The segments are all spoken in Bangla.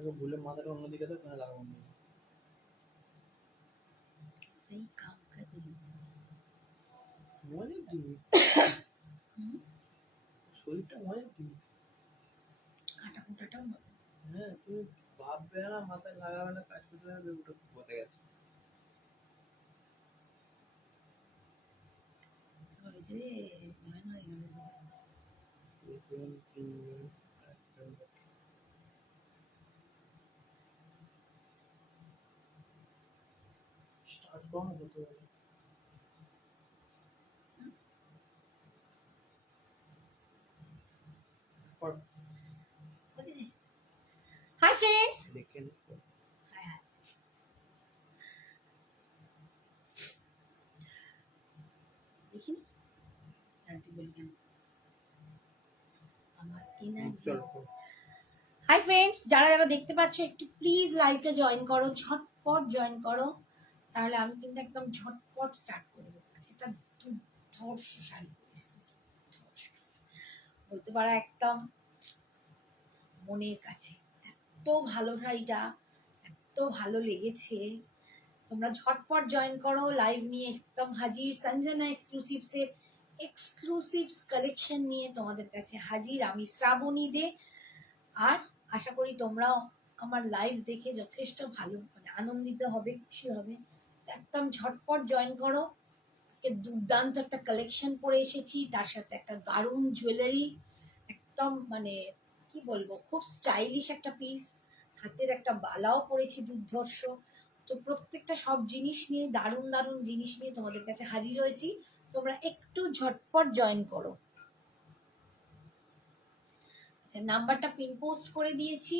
মাথাকে ভুলে মাথাটা অন্যদিকে দাও, কেন লাগাবো না? সেই কাম कर रही মজার জিনিস, শরীরটা মজার জিনিস। কাটা কুটাটাও হবে। হ্যাঁ, তুমি ভাববে না মাথায় লাগাবে না, কাজ করতে হবে, ওটা বসে গেছে। সরি যে জয়েন হয়ে গেল স্টার্ট করো না হতে হবে। হাই ফ্রেন্ডস, দেখে নি। High high. দেখিনি জানতে বলি কেন আমার এনার্জি। হাই ফ্রেন্ডস, যারা যারা দেখতে পাচ্ছ একটু প্লিজ লাইভটা জয়েন করো, ঝটপট জয়েন করো, তাহলে আমি কিন্তু একদম ঝটপট স্টার্ট করে দেবো। এটা দুর্ধর্ষ শাড়ি পরেছি, বলতে পারো একদম মনের কাছে। এত ভালো শাড়িটা, এত ভালো লেগেছে। তোমরা ঝটপট জয়েন করো, লাইভ নিয়ে একদম হাজির। সঞ্জনা এক্সক্লুসিভসের এক্সক্লুসিভস কালেকশন নিয়ে তোমাদের কাছে হাজির আমি, শ্রাবণী দে। আর আশা করি তোমরাও আমার লাইভ দেখে যথেষ্ট ভালো আনন্দিত হবে, খুশি হবে। একদম ঝটপট জয়েন করো। আজকে দুর্দান্ত একটা কালেকশন পরে এসেছি, তার সাথে একটা দারুণ জুয়েলারি, একদম কি বলবো, খুব স্টাইলিশ একটা পিস। হাতের একটা বালাও পরেছি দুর্ধর্ষ। তো প্রত্যেকটা সব জিনিস নিয়ে, দারুণ দারুণ জিনিস নিয়ে তোমাদের কাছে হাজির হয়েছি। তোমরা একটু ঝটপট জয়েন করো। আচ্ছা, নাম্বারটা পিন পোস্ট করে দিয়েছি।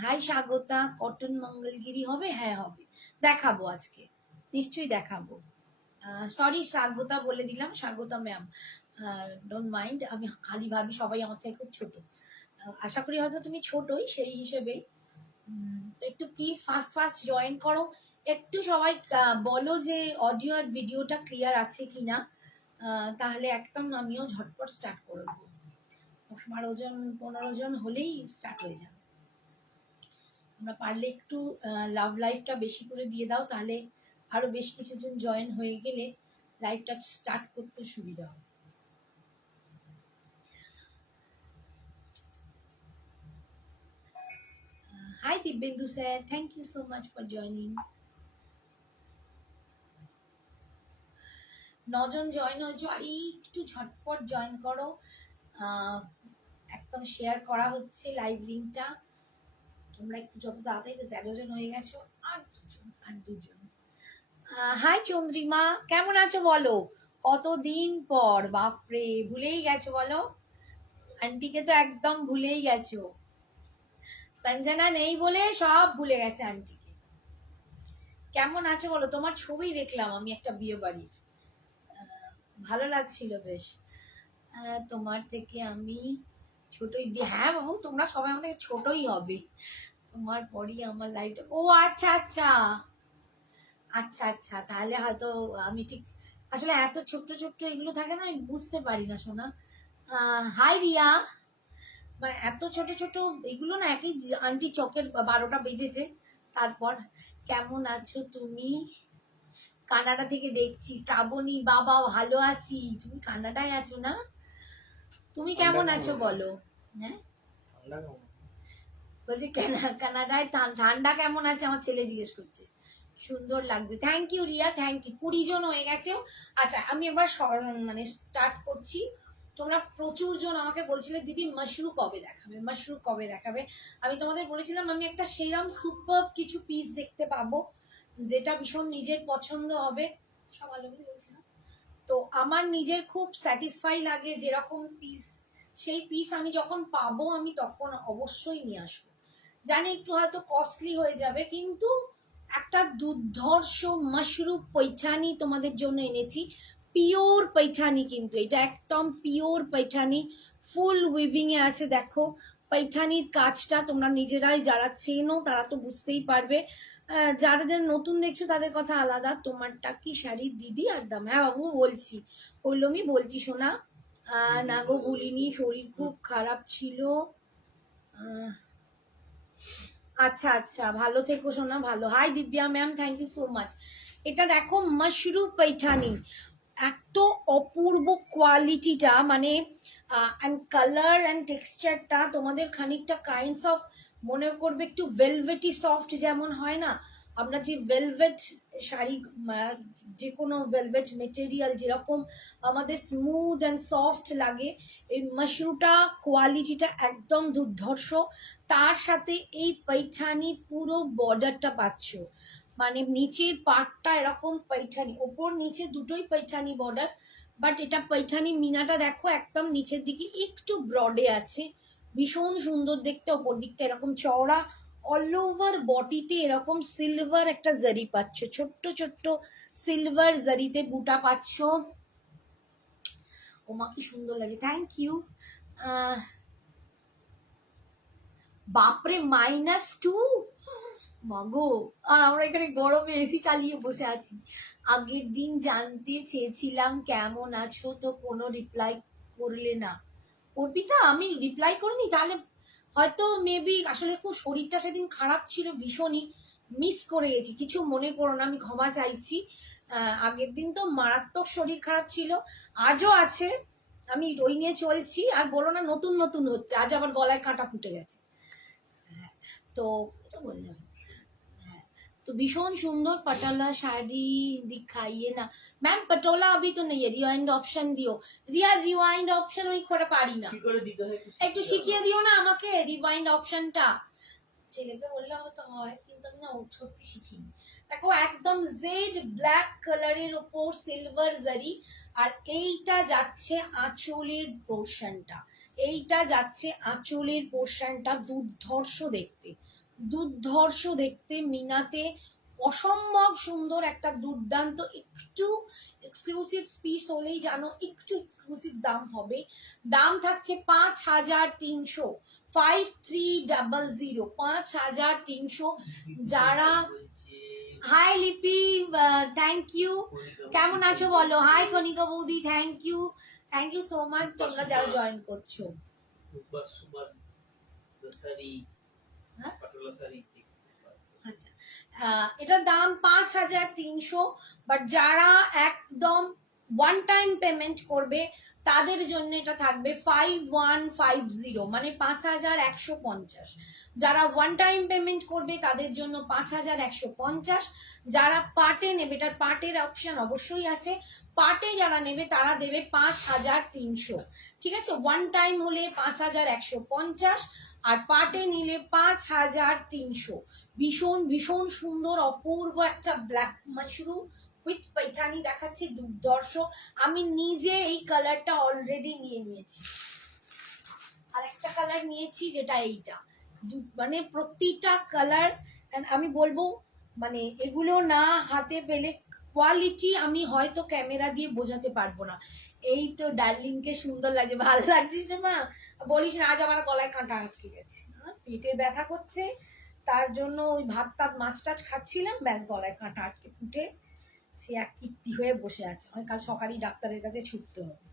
হাই স্বাগতা, কটন মঙ্গলগিরি হবে? হ্যাঁ হবে, দেখাবো আজকে, নিশ্চয়ই দেখাবো। সরি স্বাগতা বলে দিলাম, স্বাগতা ম্যাম, ডোন্ট মাইন্ড। আমি খালি ভাবি সবাই আমার থেকে খুব ছোট। আশা করি হয়তো তুমি ছোটই, সেই হিসেবেই। তো একটু প্লিজ ফাস্ট ফাস্ট জয়েন করো। একটু সবাই বলো যে অডিও আর ভিডিওটা ক্লিয়ার আছে কিনা, তাহলে একদম আমিও ঝটপট স্টার্ট করে দেবো। 10-12 জন 15 জন হলেই স্টার্ট হয়ে যাবে। তোমরা পারলে একটু লাভ লাইভটা বেশি করে দিয়ে দাও, তাহলে আরো বেশ কিছুজন জয়েন হয়ে গেলে লাইভটা স্টার্ট করতে সুবিধা হবে। Hi Dibyendu sir, thank you so much for joining. 9 জন জয়েন হয়েছো, আর একটু ঝটপট জয়েন করো। একদম শেয়ার করা হচ্ছে লাইভ লিঙ্কটা। তোমরা একটু যত তাড়াতাড়ি, তো 13 জন হয়ে গেছো, আর 2জন। হাই চন্দ্রিমা, কেমন আছো বলো? কতদিন পর, বাপরে, ভুলেই গেছো বলো? আন্টিকে তো একদম ভুলেই গেছো। সঞ্জনা নেই বলে সব ভুলে গেছে আন্টিকে। কেমন আছো বলো? তোমার ছবি দেখলাম আমি একটা বিয়ে বাড়ির, ভালো লাগছিল বেশ। তোমার থেকে আমি ছোটই দি। হ্যাঁ বাবু, তোমরা সবাই আমাকে ছোটই হবে, তোমার পরই আমার লাইফটা। ও আচ্ছা আচ্ছা আচ্ছা আচ্ছা, তাহলে হয়তো আমি ঠিক, আসলে এত ছোট্ট ছোট্ট এগুলো থাকে না, আমি বুঝতে পারি না শোনা। হাই রিয়া, এত ছোট ছোট এগুলো না, একই আন্টি চকের 12টা বেজেছে। তারপর কেমন আছো তুমি? কানাডা থেকে দেখছি। শ্রাবণী, বাবা ভালো আছি। তুমি কানাডায় আছো না? তুমি কেমন আছো বলো? হ্যাঁ বলছি কানাডায় ঠান্ডা কেমন আছে আমার ছেলে জিজ্ঞেস করছে। সুন্দর লাগছে, thank you Riya, thank you. 20 জন হয়ে গেছে। আচ্ছা, আমি এবার স্টার্ট করছি। তোমরা প্রচুর জন আমাকে বলছিলে দিদি মাশরু কবে দেখাবে, মাশরু কবে দেখাবে। আমি তোমাদের বলেছিলাম আমি একটা সেরম সুপার কিছু পিস দেখতে পাবো যেটা ভীষণ নিজের পছন্দ হবে। সব আলো বলছিলাম তো, আমার নিজের খুব স্যাটিসফাই লাগে যেরকম পিস, সেই পিস আমি যখন পাবো আমি তখন অবশ্যই নিয়ে আসবো। জানি একটু হয়তো কস্টলি হয়ে যাবে, কিন্তু একটা দুর্ধর্ষ মাশরু পৈঠানি তোমাদের জন্য এনেছি। পিওর পৈঠানি, কিন্তু এটা একদম পিওর পৈঠানি, ফুল উইভিং এ আছে। দেখো পৈঠানির কাজটা তোমরা নিজেরাই যারা চেনো তারা তো বুঝতেই পারবে, যাদের নতুন দেখছো তাদের কথা আলাদা। তোমারটা কি শাড়ি দিদি? একদম হ্যাঁ বাবু বলছি, পৌলমি বলছি শোনা। না গো ভুলিনি, শরীর খুব খারাপ ছিল। আচ্ছা আচ্ছা, ভালো থেকো সোনা, ভালো। Hi Dibya ma'am, thank you so much. এটা দেখো মাশরু पैठानी, এত অপূর্ব কোয়ালিটিটা, মানে অ্যান্ড কালার অ্যান্ড টেক্সচারটা তোমাদের খানিকটা কাইন্ডস অফ মনে করবে একটু ভেলভেটি সফট, যেমন হয় না আমরা যে ভেলভেট শাড়ি, যে কোনো ভেলভেট মেটেরিয়াল যেরকম আমাদের স্মুথ অ্যান্ড সফট লাগে, এই মাশরুটা কোয়ালিটিটা একদম দুর্ধর্ষ। তার সাথে এই पैठानी পুরো বর্ডারটা পাচ্ছ, মানে নিচের পাটটা এরকম पैठानी, ওপর নিচে দুটোই पैठानी বর্ডার, বাট এটা पैठानी মিনাটা দেখো একদম নিচের দিকে একটু ব্রডে আছে, ভীষণ সুন্দর দেখতে। ওপর দিকটা এরকম চওড়া, অল ওভার বডিতে এরকম সিলভার একটা জারি পাচ্ছ, ছোট্ট ছোট্ট সিলভার জারিতে বুটা পাচ্ছ। ওমা কি সুন্দর লাগে, থ্যাংক ইউ। বাপরে -2, মাগো, আর আমরা এখানে গরমে এসি চালিয়ে বসে আছি। আগের দিন জানতে চেয়েছিলাম কেমন আছো, তো কোনো রিপ্লাই করলে না। অর্পিতা, আমি রিপ্লাই করিনি, তাহলে হয়তো মেবি আসলে খুব শরীরটা সেদিন খারাপ ছিল, ভীষণই মিস করে গেছি, কিছু মনে করো না, আমি ক্ষমা চাইছি। আগের দিন তো মারাত্মক শরীর খারাপ ছিল, আজও আছে, আমি ওই নিয়ে চলছি। আর বলো না, নতুন নতুন হচ্ছে, আজ আবার গলায় কাঁটা ফুটে গেছে। তো এটা বললাম, হ্যাঁ। तो भीषण सुंदर पटोला শাড়ি दिखाइए ना मैम। पटोला अभी तो नहीं है, रिवाइंड ऑप्शन दियो। রিয়া, রিওয়াইন্ড অপশন ওই করে পারি না, কি করে দিতে হয় একটু শিখিয়ে দিও না আমাকে রিওয়াইন্ড অপশনটা। ছেলেকে বললে হয়তো হয়, কিন্তু আমি না সত্যি শিখিনি। দেখো একদম জেড ব্ল্যাক কালারের ওপর সিলভার জারি, আর এইটা যাচ্ছে আঁচলের পোর্শনটা, এইটা যাচ্ছে আঁচলের পোর্শনটা, দুর্ধর্ষ দেখতে, দুর্ধর্ষ দেখতে, মিনাতে অসম্ভব সুন্দর একটা দুর্দান্ত, একটু এক্সক্লুসিভ পিস হলেই জানো একটু এক্সক্লুসিভ দাম হবে। দাম থাকছে 5300, 5300, 5300। যারা, হাই লিপি, থ্যাংক ইউ, কেমন আছো বলো। হাই কনিকা বৌদি, thank you, thank you so much তোমরা যারা জয়েন করছো। হ্যাঁ? আচ্ছা, এটার দাম 5300, বাট যারা একদম ওয়ান টাইম পেমেন্ট করবে তাদের জন্য এটা থাকবে 5150, মানে 5150। যারা ওয়ান টাইম পেমেন্ট করবে তাদের জন্য 5150। যারা পার্টে নেবে, এটার পার্টের অপশন অবশ্যই আছে, পার্টে যারা নেবে তারা দেবে 5300, ঠিক আছে। ওয়ান টাইম হলে 5150, আর পার্টে নিলে 5300। ভীষণ ভীষণ সুন্দর অপূর্ব একটা ব্ল্যাক মাশরুম উইথ पैठानी দেখাচ্ছি, দুর্ধর্ষ। আমি নিজে এই কালারটা অলরেডি নিয়ে নিয়েছি, আর একটা কালার নিয়েছি যেটা এইটা, মানে প্রতিটা কালার আমি বলবো, মানে এগুলো না হাতে পেলে কোয়ালিটি আমি হয়তো ক্যামেরা দিয়ে বোঝাতে পারবো না। এই তো ডার্লিংকে সুন্দর লাগে, ভালো লাগছে মা, বলিস না, আজ আমার গলায় কাঁটা আটকে গেছে, পেটের ব্যথা করছে, তার জন্য ওই ভাত টাত মাছ টাছ খাচ্ছিলাম, ব্যাস গলায় কাঁটা আটকে ফুটে সে এক কীর্তি হয়ে বসে আছে। আমার কাল সকালেই ডাক্তারের কাছে ছুটতে হবে,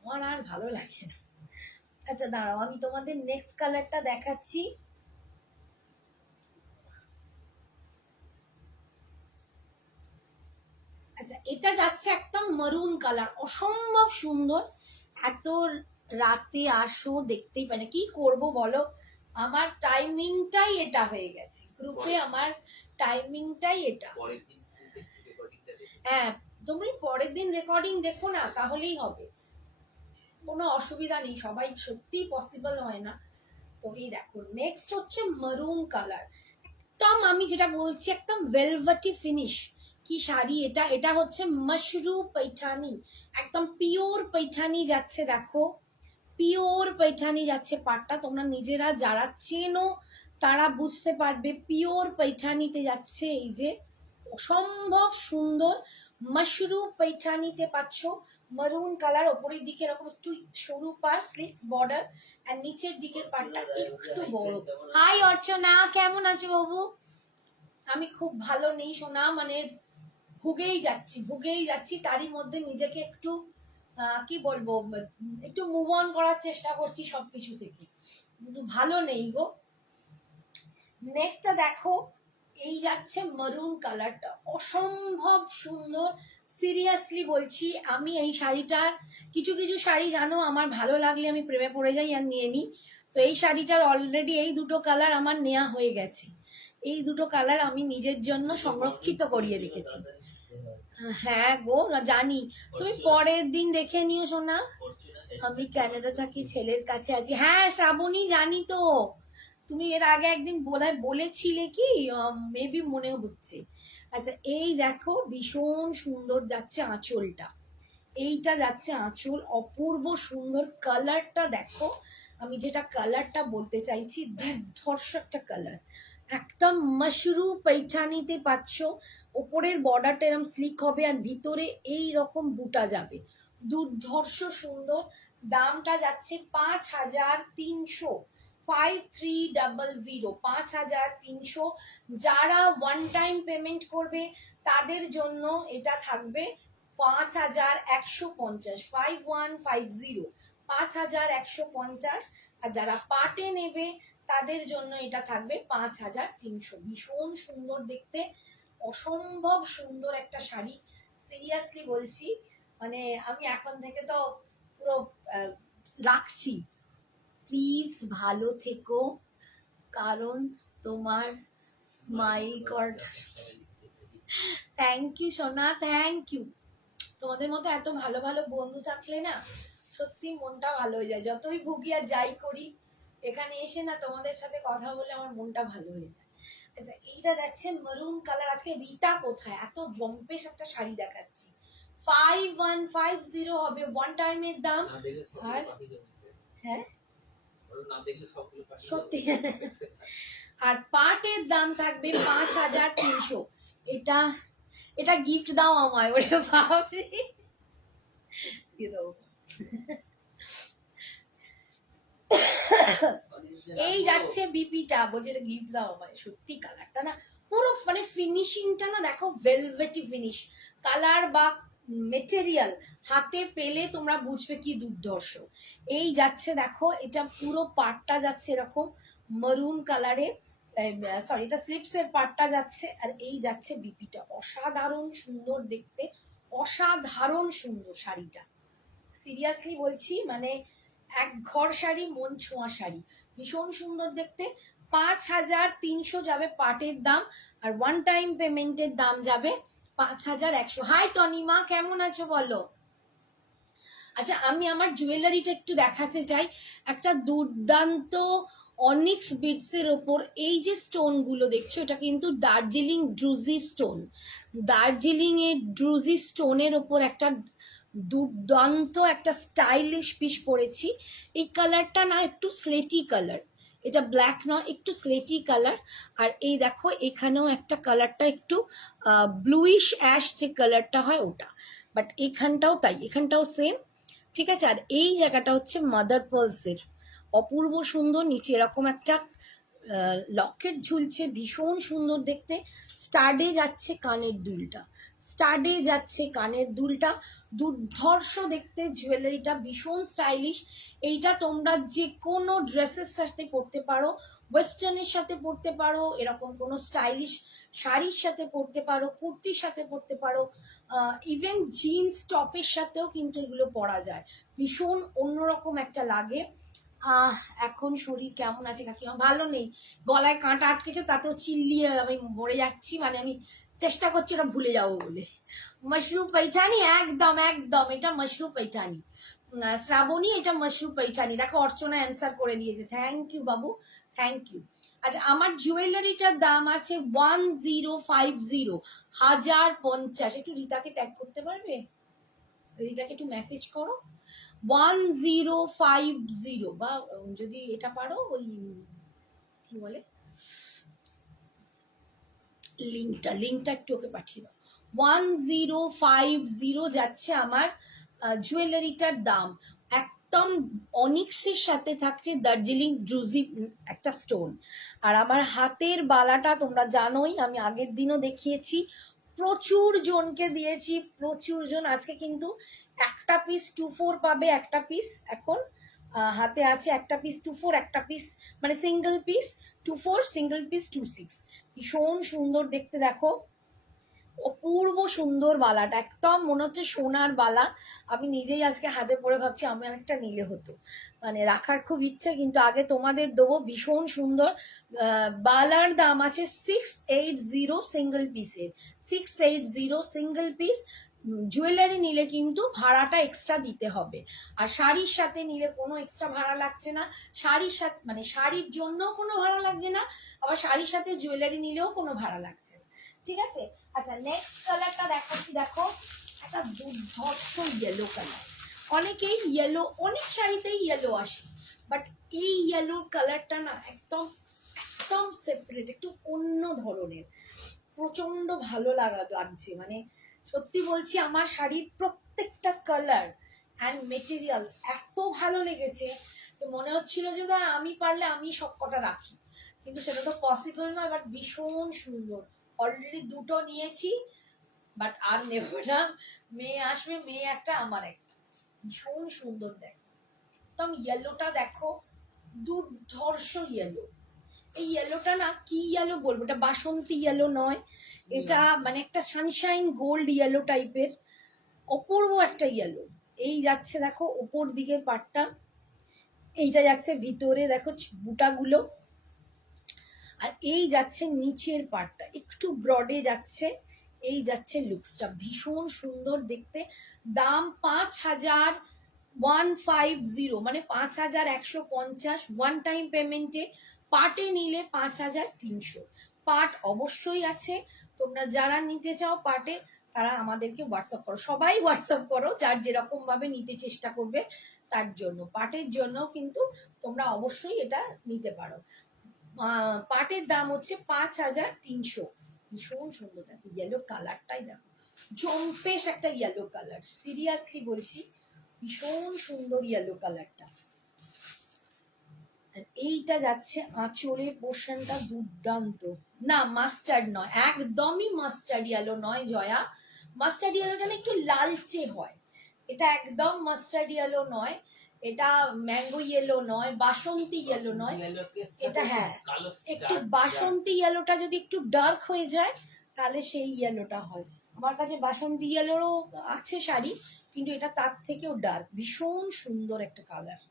আমার আর ভালো লাগে না। আচ্ছা দাঁড়াও, আমি তোমাদের নেক্সট কালারটা দেখাচ্ছি। আচ্ছা, এটা যাচ্ছে একদম মারুন কালার, অসম্ভব সুন্দর। এত রাতে আসো, দেখতেই পাই না, কি করব বলো, আমার টাইমিংটাই এটা হয়ে গেছে, গ্রুপে আমার টাইমিংটাই এটা। হ্যাঁ, তুমি পরের দিন রেকর্ডিং দেখো না, তাহলেই হবে, কোনো অসুবিধা নেই, সবাই সত্যিই পসিবল হয় না। তো এই দেখো নেক্সট হচ্ছে মারুন কালার, একদম আমি যেটা বলছি একদম ভেলভেটি ফিনিশ। কি শাড়ি এটা, এটা হচ্ছে মাশরু पैठानी, একদম পিওর पैठानी যাচ্ছে, দেখো পিওর पैठानी যাচ্ছে পাটটা, তোমরা নিজেরা যারা চেনো তারা বুঝতে পারবে, পিওর पैठानीতে যাচ্ছে। এই যে অসম্ভব সুন্দর মাশরু पैठानीতে পাচ্ছ, মারুন কালার, ওপরের দিকে এরকম একটু সরু পার, স্লিটস বর্ডার, আর নিচের দিকের পাটটা একটু বড়। হাই অর্চনা, কেমন আছো বাবু? আমি খুব ভালো নেই সোনা, মানে ভুগেই যাচ্ছি, তারই মধ্যে নিজেকে একটু কি বলবো, একটু মুভ অন করার চেষ্টা করছি সবকিছু থেকে, কিন্তু ভালো নেই গো। নেক্সটটা দেখো, এই যাচ্ছে মারুন কালারটা, অসম্ভব সুন্দর। সিরিয়াসলি বলছি, আমি এই শাড়িটার কিছু কিছু শাড়ি জানো আমার ভালো লাগলে আমি প্রেমে পড়ে যাই আর নিয়ে নিই। তো এই শাড়িটার অলরেডি এই দুটো কালার আমার নেওয়া হয়ে গেছে। এই দুটো কালার আমি নিজের জন্য সংরক্ষিত করিয়ে রেখেছি। হ্যাঁ গো, জানি। তুমি পরের দিন দেখে নিও সোনা। আমি ক্যানাডা থাকি, ছেলের কাছে আছি। হ্যাঁ শ্রাবণী, জানি তো। তুমি এর আগে একদিন বোধহয় বলেছিলে কি, মেবি মনে হচ্ছে। আচ্ছা এই দেখো, ভীষণ সুন্দর যাচ্ছে আঁচলটা। এইটা যাচ্ছে আঁচল, অপূর্ব সুন্দর। কালারটা দেখো, আমি যেটা কালারটা বলতে চাইছি, দুর্ধর্ষ একটা কালার। একটা মাশরু পৈঠানিতে পাচ্ছ, ওপরের বর্ডারটা এরকম স্লিক হবে আর ভিতরে এই রকম বুটা যাবে, দুর্ধর্ষ সুন্দর। দামটা যাচ্ছে 5300, 5300, 5300। যারা ওয়ান টাইম পেমেন্ট করবে তাদের জন্য এটা থাকবে 5150, 5150, 5150। আর যারা পার্টে নেবে তাদের জন্য এটা থাকবে 5300। ভীষণ সুন্দর দেখতে, অসম্ভব সুন্দর একটা শাড়ি। সিরিয়াসলি বলছি, মানে আমি এখন থেকে তো পুরো রাখছি। প্লিজ ভালো থেকো, কারণ তোমার স্মাইল কর। থ্যাংক ইউ সোনা, থ্যাংক ইউ। তোমাদের মতো এত ভালো ভালো বন্ধু থাকলে না সত্যি মনটা ভালো হয়ে যায়। যতই ভুগি আর যাই করি, এখানে এসে না তোমাদের সাথে কথা বলে আমার মনটা ভালো হয়ে যায়। আচ্ছা এইটা দেখছে মেরুন কালার। আজকে রিতা কোথায়, এত জম্পেশ একটা শাড়ি দেখাচ্ছি। 5150 হবে ওয়ান টাইমের দাম। আর হ্যাঁ সত্যি, আর পাটের দাম থাকবে 5300। এটা এটা গিফট দাও আমায়, ওরে বাপরে, দিয়ে দাও। এই যাচ্ছে বিপিটা, বলছে এটা গিফট দাও আমায়। সত্যি কালারটা না পুরো, মানে ফিনিশিংটা না দেখো, ভেলভেটি ফিনিশ। কালার বা মেটেরিয়াল হাতে পেলে তোমরা বুঝবে কি দুর্ধর্ষ। এই যাচ্ছে দেখো, এটা পুরো পাটটা যাচ্ছে এরকম মারুন কালারের, সরি এটা স্লিপসের পাটটা যাচ্ছে। আর এই যাচ্ছে বিপিটা, অসাধারণ সুন্দর দেখতে, অসাধারণ সুন্দর শাড়িটা। সিরিয়াসলি বলছি, মানে এক ঘর শাড়ি, মন ছোঁয়া শাড়ি, ভীষণ সুন্দর দেখতে। 5300 যাবে পাটের দাম, আর ওয়ান টাইম পেমেন্টের দাম যাবে 5100। হাই তনিমা, কেমন আছো বলো? আচ্ছা আমি আমার জুয়েলারিটা একটু দেখাতে চাই। একটা দুর্দান্ত অনিক্স বিটসের ওপর এই যে স্টোনগুলো দেখছো, এটা কিন্তু দার্জিলিং ড্রুজি স্টোন। দার্জিলিং এর ড্রুজি স্টোনের ওপর একটা দুর্দান্ত একটা স্টাইলিশ পিস পরেছি। এই কালারটা না একটু স্লেটি কালার, এটা ব্ল্যাক নয়, একটু স্লেটি কালার। আর এই দেখো এখানেও একটা কালারটা একটু ব্লুইশ অ্যাশ যে কালারটা হয় ওটা, বাট এখানটাও তাই, এখানটাও সেম। ঠিক আছে, আর এই জায়গাটা হচ্ছে মাদার পার্লসের, অপূর্ব সুন্দর। নিচে এরকম একটা লকেট ঝুলছে, ভীষণ সুন্দর দেখতে। স্টাডে যাচ্ছে কানের দুলটা, স্টাডে যাচ্ছে কানের দুলটা, দুর্ধর্ষ দেখতে জুয়েলারিটা, ভীষণ স্টাইলিশ। এইটা তোমরা যে কোনো ড্রেসের সাথে পরতে পারো, ওয়েস্টার্নের সাথে পরতে পারো, এরকম কোনো স্টাইলিশ শাড়ির সাথে পরতে পারো, কুর্তির সাথে পরতে পারো, ইভেন জিন্স টপের সাথেও কিন্তু এগুলো পরা যায়। ভীষণ অন্যরকম একটা লাগে। এখন শরীর কেমন আছে কাকিমা? ভালো নেই, গলায় কাঁটা আটকেছে, তাতেও চিল্লিয়ে আমি মরে যাচ্ছি। মানে আমি চেষ্টা করছি ওটা ভুলে যাবো বলে। মশরু পৈঠানি, একদম একদম, এটা মশরু পৈঠানি। শ্রাবণী, এটা মশরু পৈঠানি। দেখো অর্চনা অ্যান্সার করে দিয়েছে, thank you Babu, thank you. আচ্ছা আমার জুয়েলারিটার দাম আছে 1050, 1050। একটু রিতাকে ট্যাগ করতে পারবে? রিতাকে একটু মেসেজ করো 1050, বা যদি এটা পারো ওই কি বলে লিঙ্কটা একটু ওকে পাঠিয়ে দাও। 1050 যাচ্ছে আমার জুয়েলারিটার দাম। একদম অনিক্সের সাথে থাকছে দার্জিলিং ড্রুজি একটা স্টোন। আর আমার হাতের বালাটা তোমরা জানোই, আমি আগের দিনও দেখিয়েছি, প্রচুর জনকে দিয়েছি, প্রচুর জন। আজকে কিন্তু একটা পিস 24 পাবে, একটা পিস এখন হাতে আছে একটা পিস 2/4, একটা পিস মানে সিঙ্গেল পিস 2/4, সিঙ্গেল পিস 2/6। ভীষণ সুন্দর দেখতে দেখো, অপূর্ব সুন্দর বালাটা, একদম মনে হচ্ছে সোনার বালা। আমি নিজেই আজকে হাতে পরে ভাবছি আমার একটা নিলে হতো, মানে রাখার খুব ইচ্ছে, কিন্তু আগে তোমাদের দেবো। ভীষণ সুন্দর বালার দাম আছে 680 সিঙ্গেল পিসের, 680 সিঙ্গেল পিস। জুয়েলারি নিলে কিন্তু ভাড়াটা এক্সট্রা দিতে হবে, আর শাড়ির সাথে নিলে কোনো এক্সট্রা ভাড়া লাগছে না। শাড়ির সাথে মানে শাড়ির জন্য কোনো ভাড়া লাগছে না, আবার শাড়ির সাথে জুয়েলারি নিলেও কোনো ভাড়া লাগছে না। ঠিক আছে। আচ্ছা, নেক্সট কালারটা দেখাচ্ছি। দেখো, একটা দুর্ধর্ষ ইয়েলো কালার। অনেকেই ইয়েলো, অনেক শাড়িতেই ইয়েলো আসে, বাট এই ইয়েলোর কালারটা না একদম একদম সেপারেট, একটু অন্য ধরনের, প্রচন্ড ভালো লাগছে। মানে সত্যি বলছি, আমার শাড়ির প্রত্যেকটা কালার অ্যান্ড মেটেরিয়ালস এত ভালো লেগেছে, তো মনে হচ্ছিল যে না, আমি পারলে আমি সব কটা রাখি, কিন্তু সেটা তো পসিবল নয়। বাট ভীষণ সুন্দর, অলরেডি দুটো নিয়েছি, বাট আর নেব না। মেয়ে আসবে, মেয়ে একটা, আমার একটা। ভীষণ সুন্দর দেখো, একদম ইয়েলোটা দেখো, দুর্ধর্ষ ইয়েলো। এই ইয়েলোটা না কি ইয়েলো বলবো, এটা বাসন্তী ইয়েলো নয়, এটা মানে একটা সানশাইন গোল্ড ইয়েলো টাইপের, অপূর্ব একটা ইয়েলো। এই যাচ্ছে দেখো ওপর দিকের পাটটা, এইটা যাচ্ছে ভিতরে দেখো বুটাগুলো, আর এই যাচ্ছে নিচের পাটটা, একটু ব্রডে যাচ্ছে। এই যাচ্ছে লুকসটা, ভীষণ সুন্দর দেখতে। দাম 5150, মানে 5150 ওয়ান টাইম পেমেন্টে। পার্টে নিলে 5300। পার্ট অবশ্যই আছে, তোমরা যারা নিতে চাও পার্টে তারা আমাদেরকে হোয়াটসঅ্যাপ করো, সবাই হোয়াটসঅ্যাপ করো, যার যেরকম ভাবে নিতে চেষ্টা করবে তার জন্য। পার্টের জন্য কিন্তু তোমরা অবশ্যই এটা নিতে পারো। পাটের দাম হচ্ছে 5300। ভীষণ সুন্দর দেখো, ইয়েলো কালারটাই দেখো, জম্পেশ একটা ইয়েলো কালার, সিরিয়াসলি বলছি, ভীষণ সুন্দর ইয়েলো কালারটা। এইটা যাচ্ছে আঁচলের পোর্শনটা দুর্দান্ত। না, মাস্টার্ড নয়, একদমই মাস্টার্ড ইয়েলো নয় জয়া। মাস্টার্ড ইয়েলোটা না একটু লালচে হয়, এটা একদম মাস্টার্ড ইয়েলো নয়, এটা ম্যাঙ্গো ইয়েলো নয়, বাসন্তী ইয়েলো নয় এটা। হ্যাঁ, একটু বাসন্তী ইয়েলোটা যদি একটু ডার্ক হয়ে যায় তাহলে সেই ইয়েলোটা হয়। আমার কাছে বাসন্তী ইয়েলোরও আছে শাড়ি, কিন্তু এটা তার থেকেও ডার্ক, ভীষণ সুন্দর একটা কালার।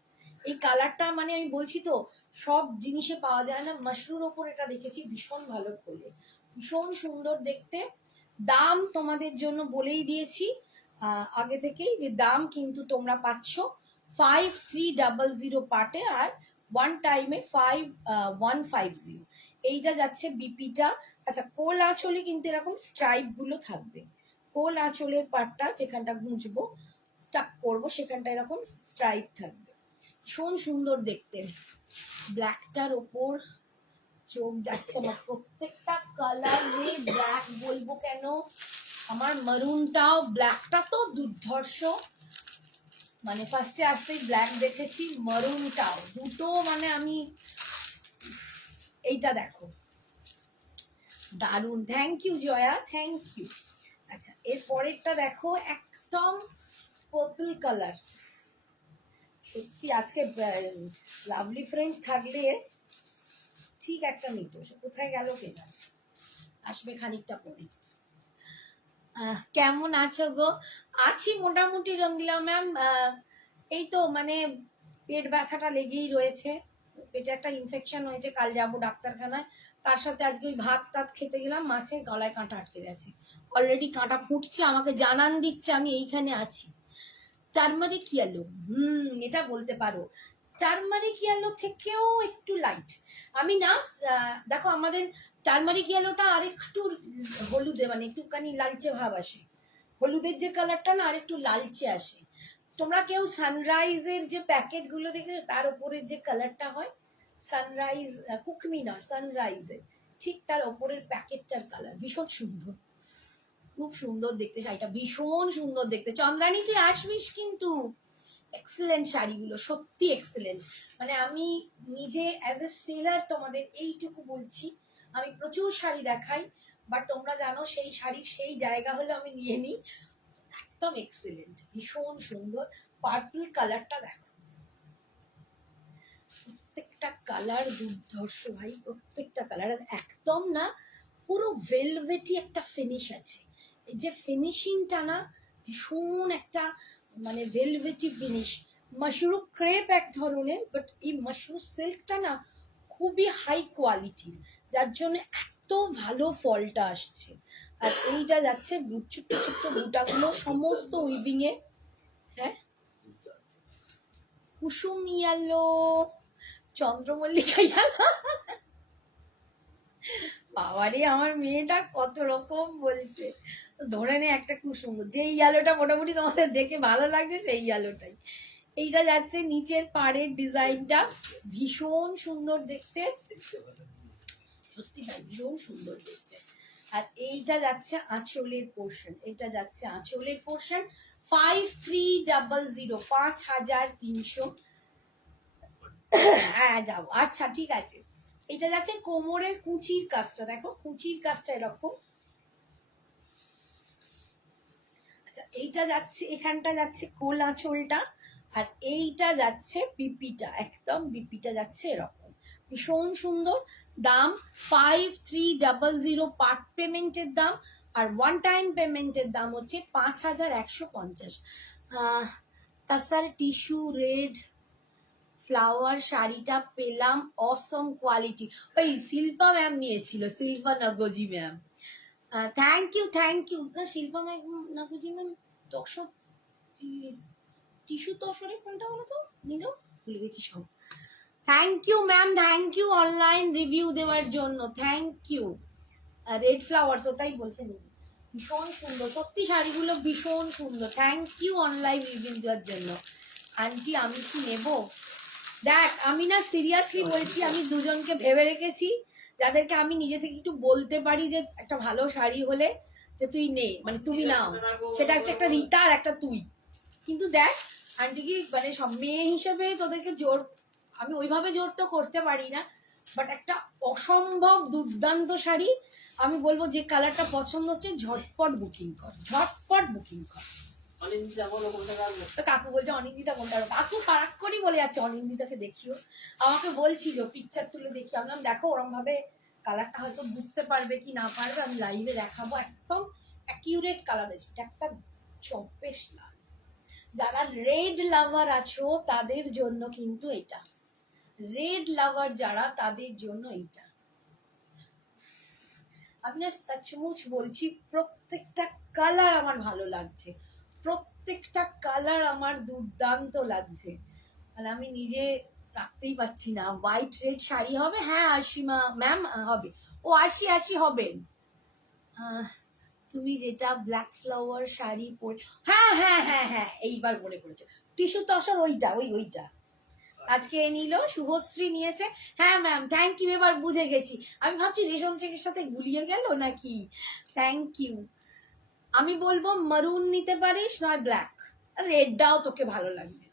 এই কালারটা মানে আমি বলছি তো, সব জিনিসে পাওয়া যায় না, মাশরুর ওপর এটা দেখেছি, ভীষণ ভালো খোলে, ভীষণ সুন্দর দেখতে। দাম তোমাদের জন্য বলেই দিয়েছি আগে থেকেই, যে দাম কিন্তু তোমরা পাচ্ছ 5300 পার্টে, আর ওয়ান টাইমে 5150। এইটা যাচ্ছে বিপিটা। আচ্ছা, কোল আঁচলে কিন্তু এরকম স্ট্রাইপ গুলো থাকবে, কোল আঁচলের পার্টটা যেখানটা গুঁজবো টাক করবো সেখানটা এরকম স্ট্রাইপ থাকবে, ভীষণ সুন্দর দেখতে। ব্ল্যাকটার ওপর চোখ যাচ্ছে আমার, প্রত্যেকটা কালারে ব্ল্যাক বলবো কেন, আমার মারুনটাও, ব্ল্যাকটা তো দুর্ধর্ষ, মানে ফার্স্টে আসতেই ব্ল্যাক দেখেছি, মারুনটাও দুটো, মানে আমি, এইটা দেখো দারুণ, thank you Joya, thank you. আচ্ছা, এর পরেরটা দেখো, একদম পার্পল কালার। সত্যি আজকে লাভলি ফ্রেন্ড থাকলে ঠিক একটা নিত, সে কোথায় গেল কে জানে, আসবে খানিকটা পরে। কেমন আছো গো? আছি মোটামুটি রঙ্গিলা ম্যাম। এই তো মানে পেট ব্যথাটা লেগেই রয়েছে, পেটে একটা ইনফেকশন হয়েছে, কাল যাবো ডাক্তারখানায়। তার সাথে আজকে ওই ভাত টাত খেতে গেলাম, মাছের গলায় কাঁটা আটকে গেছে, অলরেডি কাঁটা ফুটছে, আমাকে জানান দিচ্ছে আমি এইখানে আছি। টার্মারিক ইয়েলো, এটা বলতে পারো টার্মারিক ইয়েলো থেকেও একটু লাইট। আমি না দেখো, আমাদের টার্মারিক ইয়েলোটা আরেকটু হলুদে, মানে একটুখানি লালচে ভাব আসে, হলুদের যে কালারটা না আরেকটু লালচে আসে। তোমরা কেউ সানরাইজের যে প্যাকেটগুলো দেখে তার উপরের যে কালারটা হয়, সানরাইজ কুকমি না, সানরাইজের ঠিক তার ওপরের প্যাকেটটার কালার ভীষণ সুন্দর, খুব সুন্দর দেখতে শাড়িটা, ভীষণ সুন্দর দেখতে। চন্দ্রানী তুই আসবিস কিন্তু, এক্সেলেন্ট শাড়িগুলো, সত্যি এক্সেলেন্ট। মানে আমি নিজে অ্যাজ এ সেলার তোমাদের এইটুকু বলছি, আমি প্রচুর শাড়ি দেখাই, বাট তোমরা জানো সেই শাড়ির সেই জায়গা হলে আমি নিয়ে নিই। একদম এক্সেলেন্ট, ভীষণ সুন্দর। পার্পল কালারটা দেখো, প্রত্যেকটা কালার দুর্ধর্ষ ভাই, প্রত্যেকটা কালার একদম না পুরো ভেলভেটি একটা ফিনিশ আছে। এই যে ফিনিশিংটা না ভীষণ একটা মানে ভেলভেটি ফিনিশ। মাশরু ক্রেপ এক ধরনের, বাট এই মাশরু সিল্কটা না খুবই হাই কোয়ালিটির, যার জন্য এত ভালো ফলটা আসছে। আর এইটা যাচ্ছে ছোট্ট ছোট্ট বুটাগুলো সমস্ত উইভিং এ। হ্যাঁ, কুসুম ইয়ালো, চন্দ্রমল্লিকা ইয়ালো। বাবারে আমার মেয়েটা কত রকম বলছে। ধরে নে একটা কুসুম, যে ইয়ালোটা মোটামুটি তোমাদের দেখে ভালো লাগছে সেই ইয়ালোটাই। এইটা যাচ্ছে নিচের পাড়ের ডিজাইনটা, ভীষণ সুন্দর দেখতে, সত্যি তাই ভীষণ সুন্দর দেখতে। আর এইটা যাচ্ছে আঁচলের পোর্শন, এটা যাচ্ছে আঁচলের পোর্শন 5300, 5300। হ্যাঁ যাবো, আচ্ছা ঠিক আছে। এটা যাচ্ছে কোমরের কুচির কাজটা, দেখো কুচির কাজটা এরকম। আচ্ছা এইটা যাচ্ছে, এখানটা যাচ্ছে কোল আঁচলটা, আর এইটা যাচ্ছে বিপিটা, একদম বিপিটা যাচ্ছে এরকম, ভীষণ সুন্দর। দাম 5300 পার্ট পেমেন্টের দাম, আর ওয়ান টাইম পেমেন্টের দাম হচ্ছে 5150। তাছাড়া টিস্যু রেড ফ্লাওয়ার শাড়িটা পেলাম, অসম কোয়ালিটি। ওই শিল্পা ম্যাম নিয়েছিল, শিল্পা নগজি ma'am. Thank you thank you. না শিল্পা ম্যাম নগজি ম্যাম তসর, টিস্যু তসরে কোনটা বলো তো, নিল ভুলে গেছি সব। Thank you ma'am, thank you online review দেওয়ার জন্য, থ্যাংক ইউ। রেড ফ্লাওয়ার্স ওটাই বলছেন, ভীষণ সুন্দর সত্যি শাড়িগুলো, ভীষণ সুন্দর। থ্যাংক ইউ অনলাইন রিভিউ দেওয়ার জন্য। আন্টি আমি কি নেব? দেখ আমি না সিরিয়াসলি বলছি, আমি দুজনকে ভেবে রেখেছি যাদেরকে আমি নিজে থেকে একটু বলতে পারি যে একটা ভালো শাড়ি হলে যে তুই নে, মানে তুমি নাও, সেটা হচ্ছে একটা রীতা আর একটা তুই। কিন্তু দেখ আন্টি কি মানে সব মেয়ে হিসেবে তোদেরকে জোর, আমি ওইভাবে জোর তো করতে পারি না, বাট একটা অসম্ভব দুর্দান্ত শাড়ি আমি বলবো, যে কালারটা পছন্দ হচ্ছে ঝটপট বুকিং কর, ঝটপট বুকিং কর। তো কাকু বলছে অনিন্দিতা কোনটা, কাকু ফারাক করি বলে যাচ্ছে অনিন্দিতাকে দেখিও, আমাকে বলছিল পিকচার তুলে দেখি, আমি দেখো ওরম ভাবে কালারটা হয়তো বুঝতে পারবে কি না পারবে, আমি লাইভে দেখাবো, একদম অ্যাকিউরেট কালার আছে, একটা চপেশ লাল। যারা রেড লাভার আছো তাদের জন্য কিন্তু এটা, রেড লাভার যারা তাদের জন্য এটা। আমি না সচমুচ বলছি, প্রত্যেকটা কালার আমার ভালো লাগছে, প্রত্যেকটা কালার আমার দুর্দান্ত লাগছে, মানে আমি নিজে রাখতেই পারছি না। হোয়াইট রেড শাড়ি হবে, হ্যাঁ আশিমা ম্যাম হবে, ও আশি আশি হবেন। তুমি যেটা ব্ল্যাক ফ্লাওয়ার শাড়ি পরে, হ্যাঁ হ্যাঁ হ্যাঁ হ্যাঁ এইবার মনে পড়েছে, টিস্যু তসর ওইটা, ওইটা আজকে নিল, শুভশ্রী নিয়েছে। হ্যাঁ ম্যাম থ্যাংক ইউ, এবার বুঝে গেছি। আমি ভাবছি রেশম চেকের সাথে গুলিয়ে গেল নাকি। Thank you. আমি বলবো মারুন নিতে পারিস, নয় ব্ল্যাক, রেডটাও তোকে ভালো লাগবে।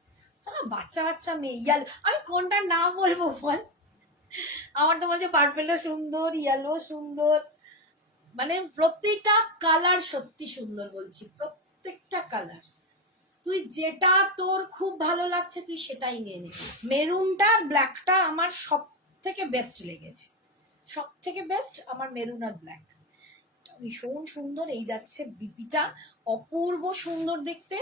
বাচ্চা বাচ্চা মেয়ে ইয়ালো, আমি কোনটা না বলবো বল, আমার তো মনে হচ্ছে পার্পেলও সুন্দর, ইয়েলো সুন্দর, মানে প্রত্যেকটা কালার সত্যি সুন্দর বলছি, প্রত্যেকটা কালার। তুই যেটা তোর খুব ভালো লাগছে তুই সেটাই নিয়ে নে। মেরুনটা ব্ল্যাকটা আমার সব থেকে বেস্ট লেগেছে, সব থেকে বেস্ট আমার মেরুন আর ব্ল্যাক, ভীষণ সুন্দর। এই যাচ্ছে বিপিটা, অপূর্ব সুন্দর দেখতে।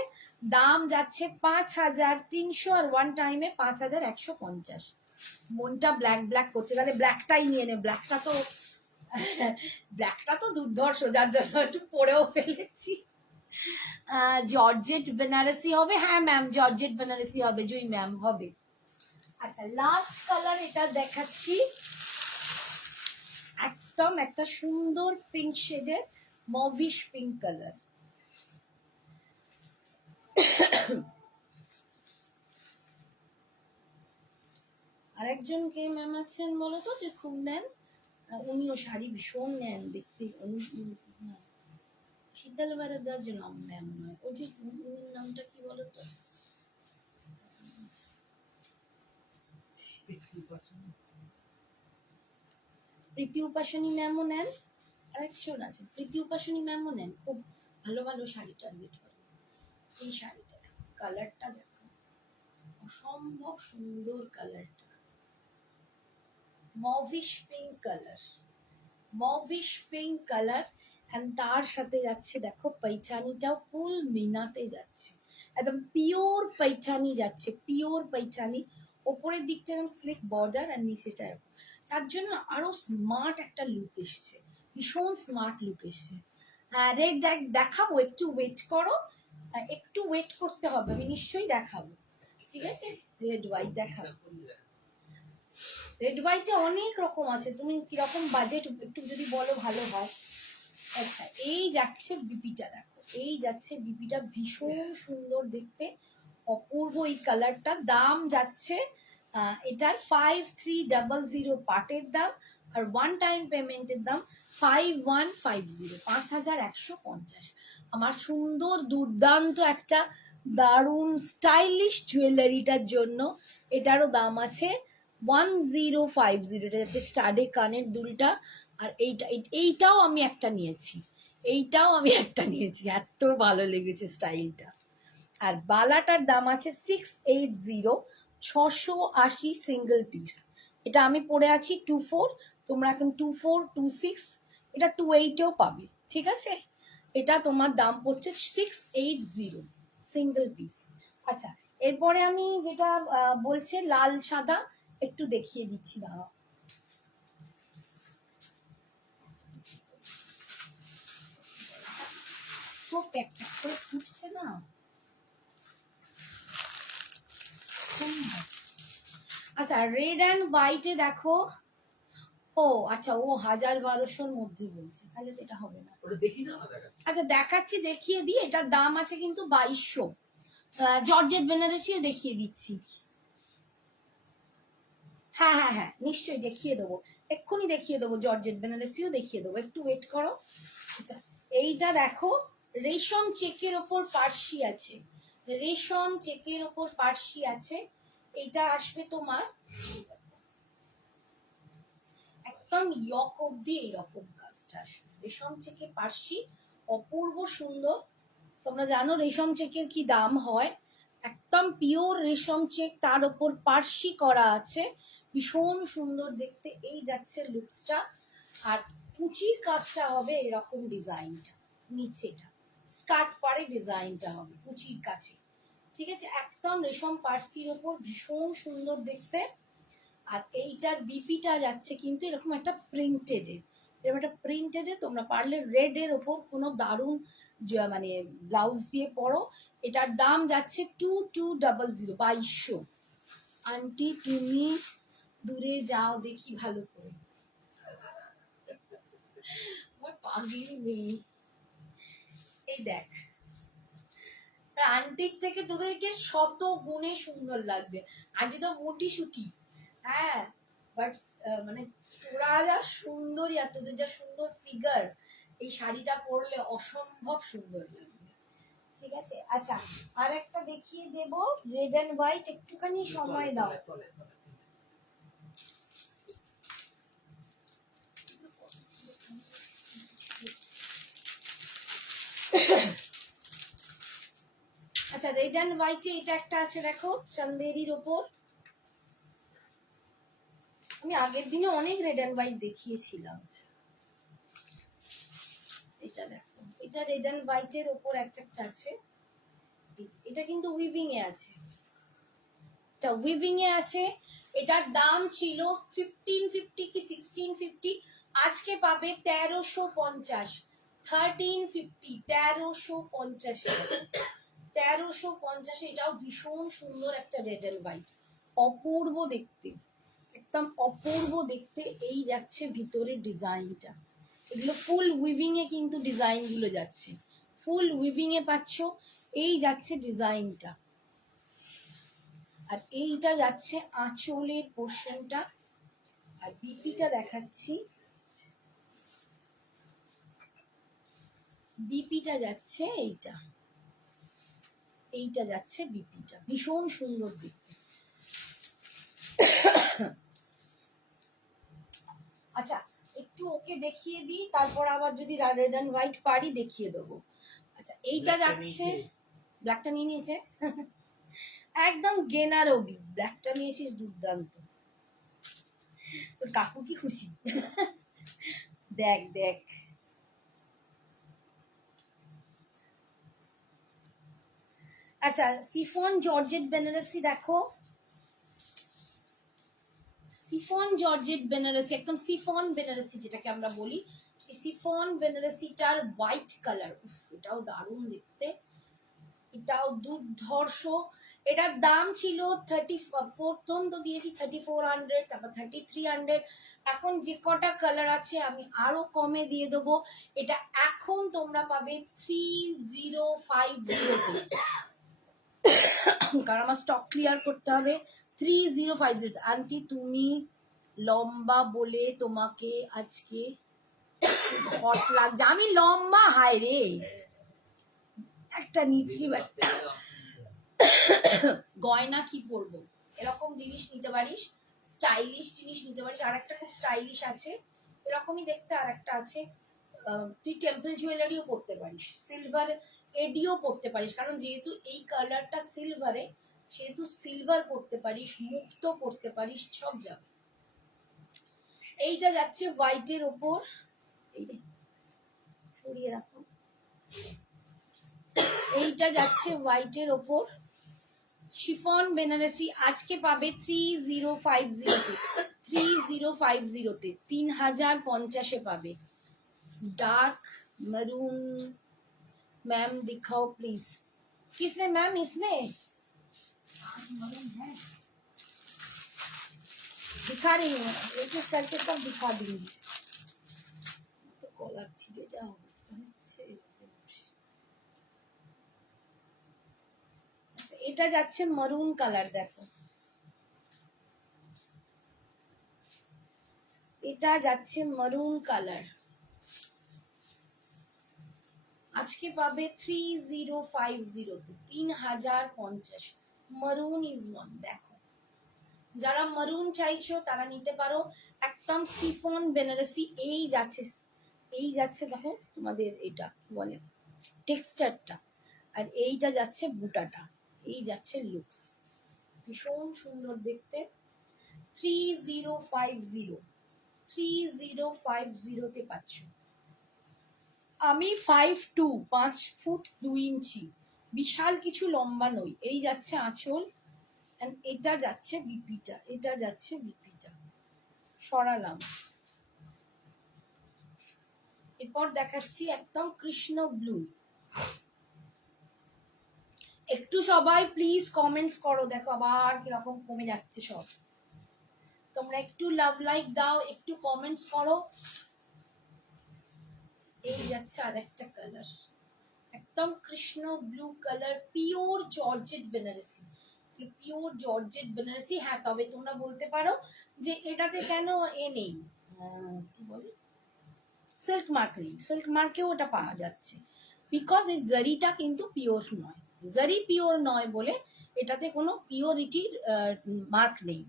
দাম যাচ্ছে 5300, আর ওয়ান টাইমে 5150। মনটা ব্ল্যাক ব্ল্যাক করছে, তাহলে ব্ল্যাকটাই নিয়ে নে, ব্ল্যাকটা তো ব্ল্যাকটা তো দুর্ধর্ষ, যার জন্য একটু পরেও ফেলেছি। জর্জেট বেনারসি হবে, হ্যাঁ ম্যাম জর্জেট বেনারসি হবে, জুই ম্যাম হবে। আচ্ছা লাস্ট কালার এটা দেখাচ্ছি, একদম একটা সুন্দর পিঙ্ক শেডের, মভিশ পিঙ্ক কালার। আরেকজন কে ম্যাম আছেন বলো তো যে খুব নেন, উনিও শাড়ি ভীষণ নেন দেখতে, শীতল বারাদার যে নাম ম্যাম নয়, ওই যে উনির নামটা কি বলো তো, প্রীতি উপাসনী ম্যামও নেন, আরেকজন আছে প্রীতি উপাসনী ম্যামও নেন, খুব ভালো ভালো শাড়ি টার্গেট করে। এই শাড়িটা কালারটা দেখো, অসম্ভব সুন্দর কালারটা, mauvish pink colour, mauvish pink colour. And তার সাথে যাচ্ছে দেখো পৈঠানিটাও ফুল মিনাতে যাচ্ছে, একদম পিওর পৈঠানি যাচ্ছে, পিওর পৈঠানি। ওপরের দিকটা এরকম স্লিক বর্ডার আর নিচেটা এরকম, তার জন্য আরো স্মার্ট একটা লুক এসছে, ভীষণ স্মার্ট লুক এসছে। রেড দেখাবো, একটু ওয়েট করো, একটু ওয়েট করতে হবে, আমি নিশ্চয়ই দেখাবো, ঠিক আছে? রেড হোয়াইট দেখাবো। রেড হোয়াইটে অনেক রকম আছে, তুমি কিরকম বাজেট একটু যদি বলো ভালো হয়। আচ্ছা, এই যাচ্ছে বিপিটা, দেখো এই যাচ্ছে বিপিটা, ভীষণ সুন্দর দেখতে, অপূর্ব এই কালারটা। দাম যাচ্ছে এটার 5300 পার্টের দাম, আর ওয়ান টাইম পেমেন্টের দাম 5150, 5150। আমার সুন্দর দুর্দান্ত একটা দারুণ স্টাইলিশ জুয়েলারিটার জন্য এটারও দাম আছে 1050। এটা যাচ্ছে স্টাডে কানের দুলটা, আর এইটাও আমি একটা নিয়েছি, এইটাও আমি একটা নিয়েছি, এত ভালো লেগেছে স্টাইলটা। আর বালাটার দাম আছে 680, 680 সিঙ্গেল পিস। এটা আমি পরে আছি 24, তোমরা এখন 24, 26, এটা 28এও পাবে, ঠিক আছে? এটা তোমার দাম পড়ছে 680 সিঙ্গেল পিস। আচ্ছা, এরপরে আমি যেটা বলছে লাল সাদা, একটু দেখিয়ে দিচ্ছি, দাঁড়াও। তো প্যাক প্যাক করে ফুটছে না। আচ্ছা, রেড অ্যান্ড হোয়াইটে দেখো, ও আচ্ছা, ও 1000-1200-র মধ্যে বলছে, তাহলে তো এটা হবে না। ওটা দেখি না, দেখা। আচ্ছা দেখাচ্ছি, দেখিয়ে দিই, এটার দাম আছে কিন্তু 2200। জর্জেট বেনারসিও দেখিয়ে দিচ্ছি, হ্যাঁ হ্যাঁ হ্যাঁ নিশ্চয়ই দেখিয়ে দেবো, এক্ষুনি দেখিয়ে দেবো, জর্জেট বেনারসিও দেখিয়ে দেবো, একটু ওয়েট করো। আচ্ছা, এইটা দেখো, রেশম চেকের ওপর পার্সি আছে, রেশম চেকের ওপর পার্সি আছে। এইটা আসবে তোমার একদম ইয়ক অব্দি, এইরকম কাজটা আসবে, রেশম চেকে পার্সি, অপূর্ব সুন্দর। তোমরা জানো রেশম চেকের কি দাম হয়, একদম পিওর রেশম চেক, তার ওপর পার্সি করা আছে, ভীষণ সুন্দর দেখতে। এই যাচ্ছে লুকসটা, আর কুচির কাজটা হবে এরকম, ডিজাইনটা নিচেটা স্কার্ট পারে ডিজাইনটা হবে কুচির কাছে, ঠিক আছে? একদম রেশম পার্সির ওপর, ভীষণ সুন্দর দেখতে। আর এইটার বিপিটা যাচ্ছে কিন্তু এরকম একটা প্রিন্টেডে, এরকম একটা প্রিন্টেডে, তোমরা পারলে রেড এর ওপর কোনো দারুণ মানে ব্লাউজ দিয়ে পরো। এটার দাম যাচ্ছে 2200, 2200। আন্টি তুমি দূরে যাও দেখি ভালো করে, আমার পাগলি মেয়ে। এই দেখ, আন্টির থেকে তোদেরকে শত গুণে সুন্দর লাগবে, আন্টি তো মোটি সুটি, হ্যাঁ, বাট মানে তোরা যা সুন্দরী আর তোদের যা সুন্দর ফিগার, এই শাড়িটা পরলে অসম্ভব সুন্দর লাগবে, ঠিক আছে? আচ্ছা, আর একটা দেখিয়ে দেব, রেড অ্যান্ড হোয়াইট, একটুখানি সময় দাও। আচ্ছা, রেড অ্যান্ড হোয়াইটে এটা একটা আছে দেখো, চন্দেরির ওপর। আমি আগের দিনে অনেক রেড অ্যান্ড হোয়াইট দেখিয়েছিলাম, এটা দেখো, এটা রেড অ্যান্ড হোয়াইটের ওপর একটা আছে, এটা কিন্তু উইভিং এ আছে, এটা উইভিং এ আছে। এটার দাম ছিল 1550 কি 1650, আজকে পাবে 1350, 1350, 1350, 1350। এটাও ভীষণ সুন্দর একটা রেড অ্যান্ড হোয়াইট, অপূর্ব দেখতে, একদম অপূর্ব দেখতে। এই যাচ্ছে ভিতরের ডিজাইনটা, এগুলো ফুল উইভিং এ কিন্তু ডিজাইন গুলো যাচ্ছে, ফুল উইভিং এ পাচ্ছ। এই যাচ্ছে ডিজাইনটা, আর এইটা যাচ্ছে আঁচলের পোর্শনটা। আর বিপিটা দেখাচ্ছি, বিপিটা যাচ্ছে এইটা, এইটা যাচ্ছে বিপিটা, ভীষণ সুন্দর দেখতে। আচ্ছা, একটু ওকে দেখিয়ে দিই, তারপর আবার যদি রেড অ্যান্ড হোয়াইট পারি দেখিয়ে দেবো। আচ্ছা, এইটা যাচ্ছে, ব্ল্যাকটা নিয়ে নিয়েছে একদম গেনারবি ব্ল্যাকটা নিয়েছিস, দুর্দান্ত। তোর কাকু কি খুশি? দেখ দেখ, আচ্ছা সিফন জর্জেট বেনারসি দেখো, সিফন জর্জেট বেনারসি, একদম সিফন বেনারসি যেটাকে আমরা বলি, সেই সিফন বেনারসিটার হোয়াইট কালার, এটাও দারুণ দেখতে, এটাও দুর্ধর্ষ। এটার দাম ছিল 34, প্রথম তো দিয়েছি 3400, তারপর 3300, এখন যে কটা কালার আছে আমি আরো কমে দিয়ে দেবো। এটা এখন তোমরা পাবে 3050, কারণ আমার স্টক ক্লিয়ার করতে হবে। 3050। আন্টি তুমি লম্বা বলে তোমাকে আজকে হট লাগছে। আমি লম্বা? হায় রে, একটা নিচ্ছি, গয়না কি পরবো, এরকম জিনিস নিতে পারিস, স্টাইলিশ জিনিস নিতে পারিস। আর একটা খুব স্টাইলিশ আছে, এরকমই দেখতে আর একটা আছে, তুই টেম্পল জুয়েলারিও পরতে পারিস, সিলভার এডিও পরতে পারিস, কারণ যেহেতু এই কালারটা সিলভারে, সেহেতু সিলভার পরতে পারিস, মুক্ত পরতে পারিস, সব যাবে। এইটা যাচ্ছে হোয়াইটের ওপর, এই রে সরিয়ে রাখো, এইটা যাচ্ছে হোয়াইটের ওপর শিফন বেনারসি, আজকে পাবে 3050-তে, 3050-তে 3050-এ পাবে। डार्क मरून मैम दिखाओ प्लीज, किसमें मैम? इसमें मरून है, दिखा रही हूँ, एक एक करके सब दिखा दूंगी। तो कॉलर छिपे जा अवस्था হচ্ছে। আচ্ছা এটা যাচ্ছে মরুন কালার, দেখো এটা যাচ্ছে মরুন কালার, আজকে পাবে 3050-তে 3050। মরুন ইজ ওয়ান, দেখো যারা মরুন চাইছো তারা নিতে পারো, একদম সিফন বেনারসি। এই যাচ্ছে দেখো তোমাদের এটা বলে টেক্সচারটা, আর এইটা যাচ্ছে বুটাটা, এই যাচ্ছে লুকস, ভীষণ সুন্দর দেখতে। 3050-তে পাচ্ছ। আমি 5'2", 5'2", বিশাল কিছু লম্বা নই। এই যাচ্ছে আঁচল, এটা যাচ্ছে বিপিটা, এটা যাচ্ছে বিপিটা, সরালাম। এরপর দেখাচ্ছি একদম কৃষ্ণ ব্লু। একটু সবাই প্লিজ কমেন্টস করো, দেখো আবার কিরকম কমে যাচ্ছে সব, তোমরা একটু লাভ লাইক দাও, একটু কমেন্টস করো। এই যাচ্ছে আর একটা কালার, একদম কৃষ্ণ blue colour, pure georgette Banarasi, pure georgette Banarasi. হ্যাঁ, তবে তোমরা বলতে পারো যে এটাতে কেন এ নেই, কি বলে সিল্ক মার্ক নেই, সিল্ক মার্কেও ওটা পাওয়া যাচ্ছে, বিকজ এই জারিটা কিন্তু পিওর নয়, জারি পিওর নয় বলে এটাতে কোনো পিওরিটির মার্ক নেই।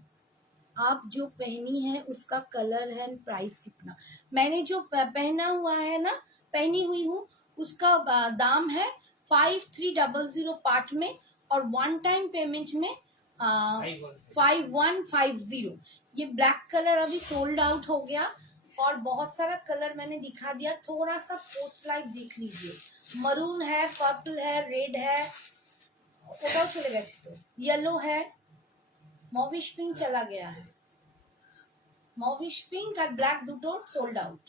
आप जो पहनी है उसका कलर है, प्राइस कितना? मैंने जो पहना हुआ है ना, पहनी हुई हूँ, उसका दाम है 5300 पार्ट में, और वन टाइम पेमेंट में 5150। ये ब्लैक कलर अभी सोल्ड आउट हो गया, और बहुत सारा कलर मैंने दिखा दिया, थोड़ा सा पोस्ट लाइट देख लीजिए। मरून है, पर्पल है, रेड है, ওটাও চলে গেছে তো, येलो है, মভিশ পিঙ্ক চলা গয়া है, মভিশ পিঙ্ক আর ব্ল্যাক দুটো সোল্ড আউট।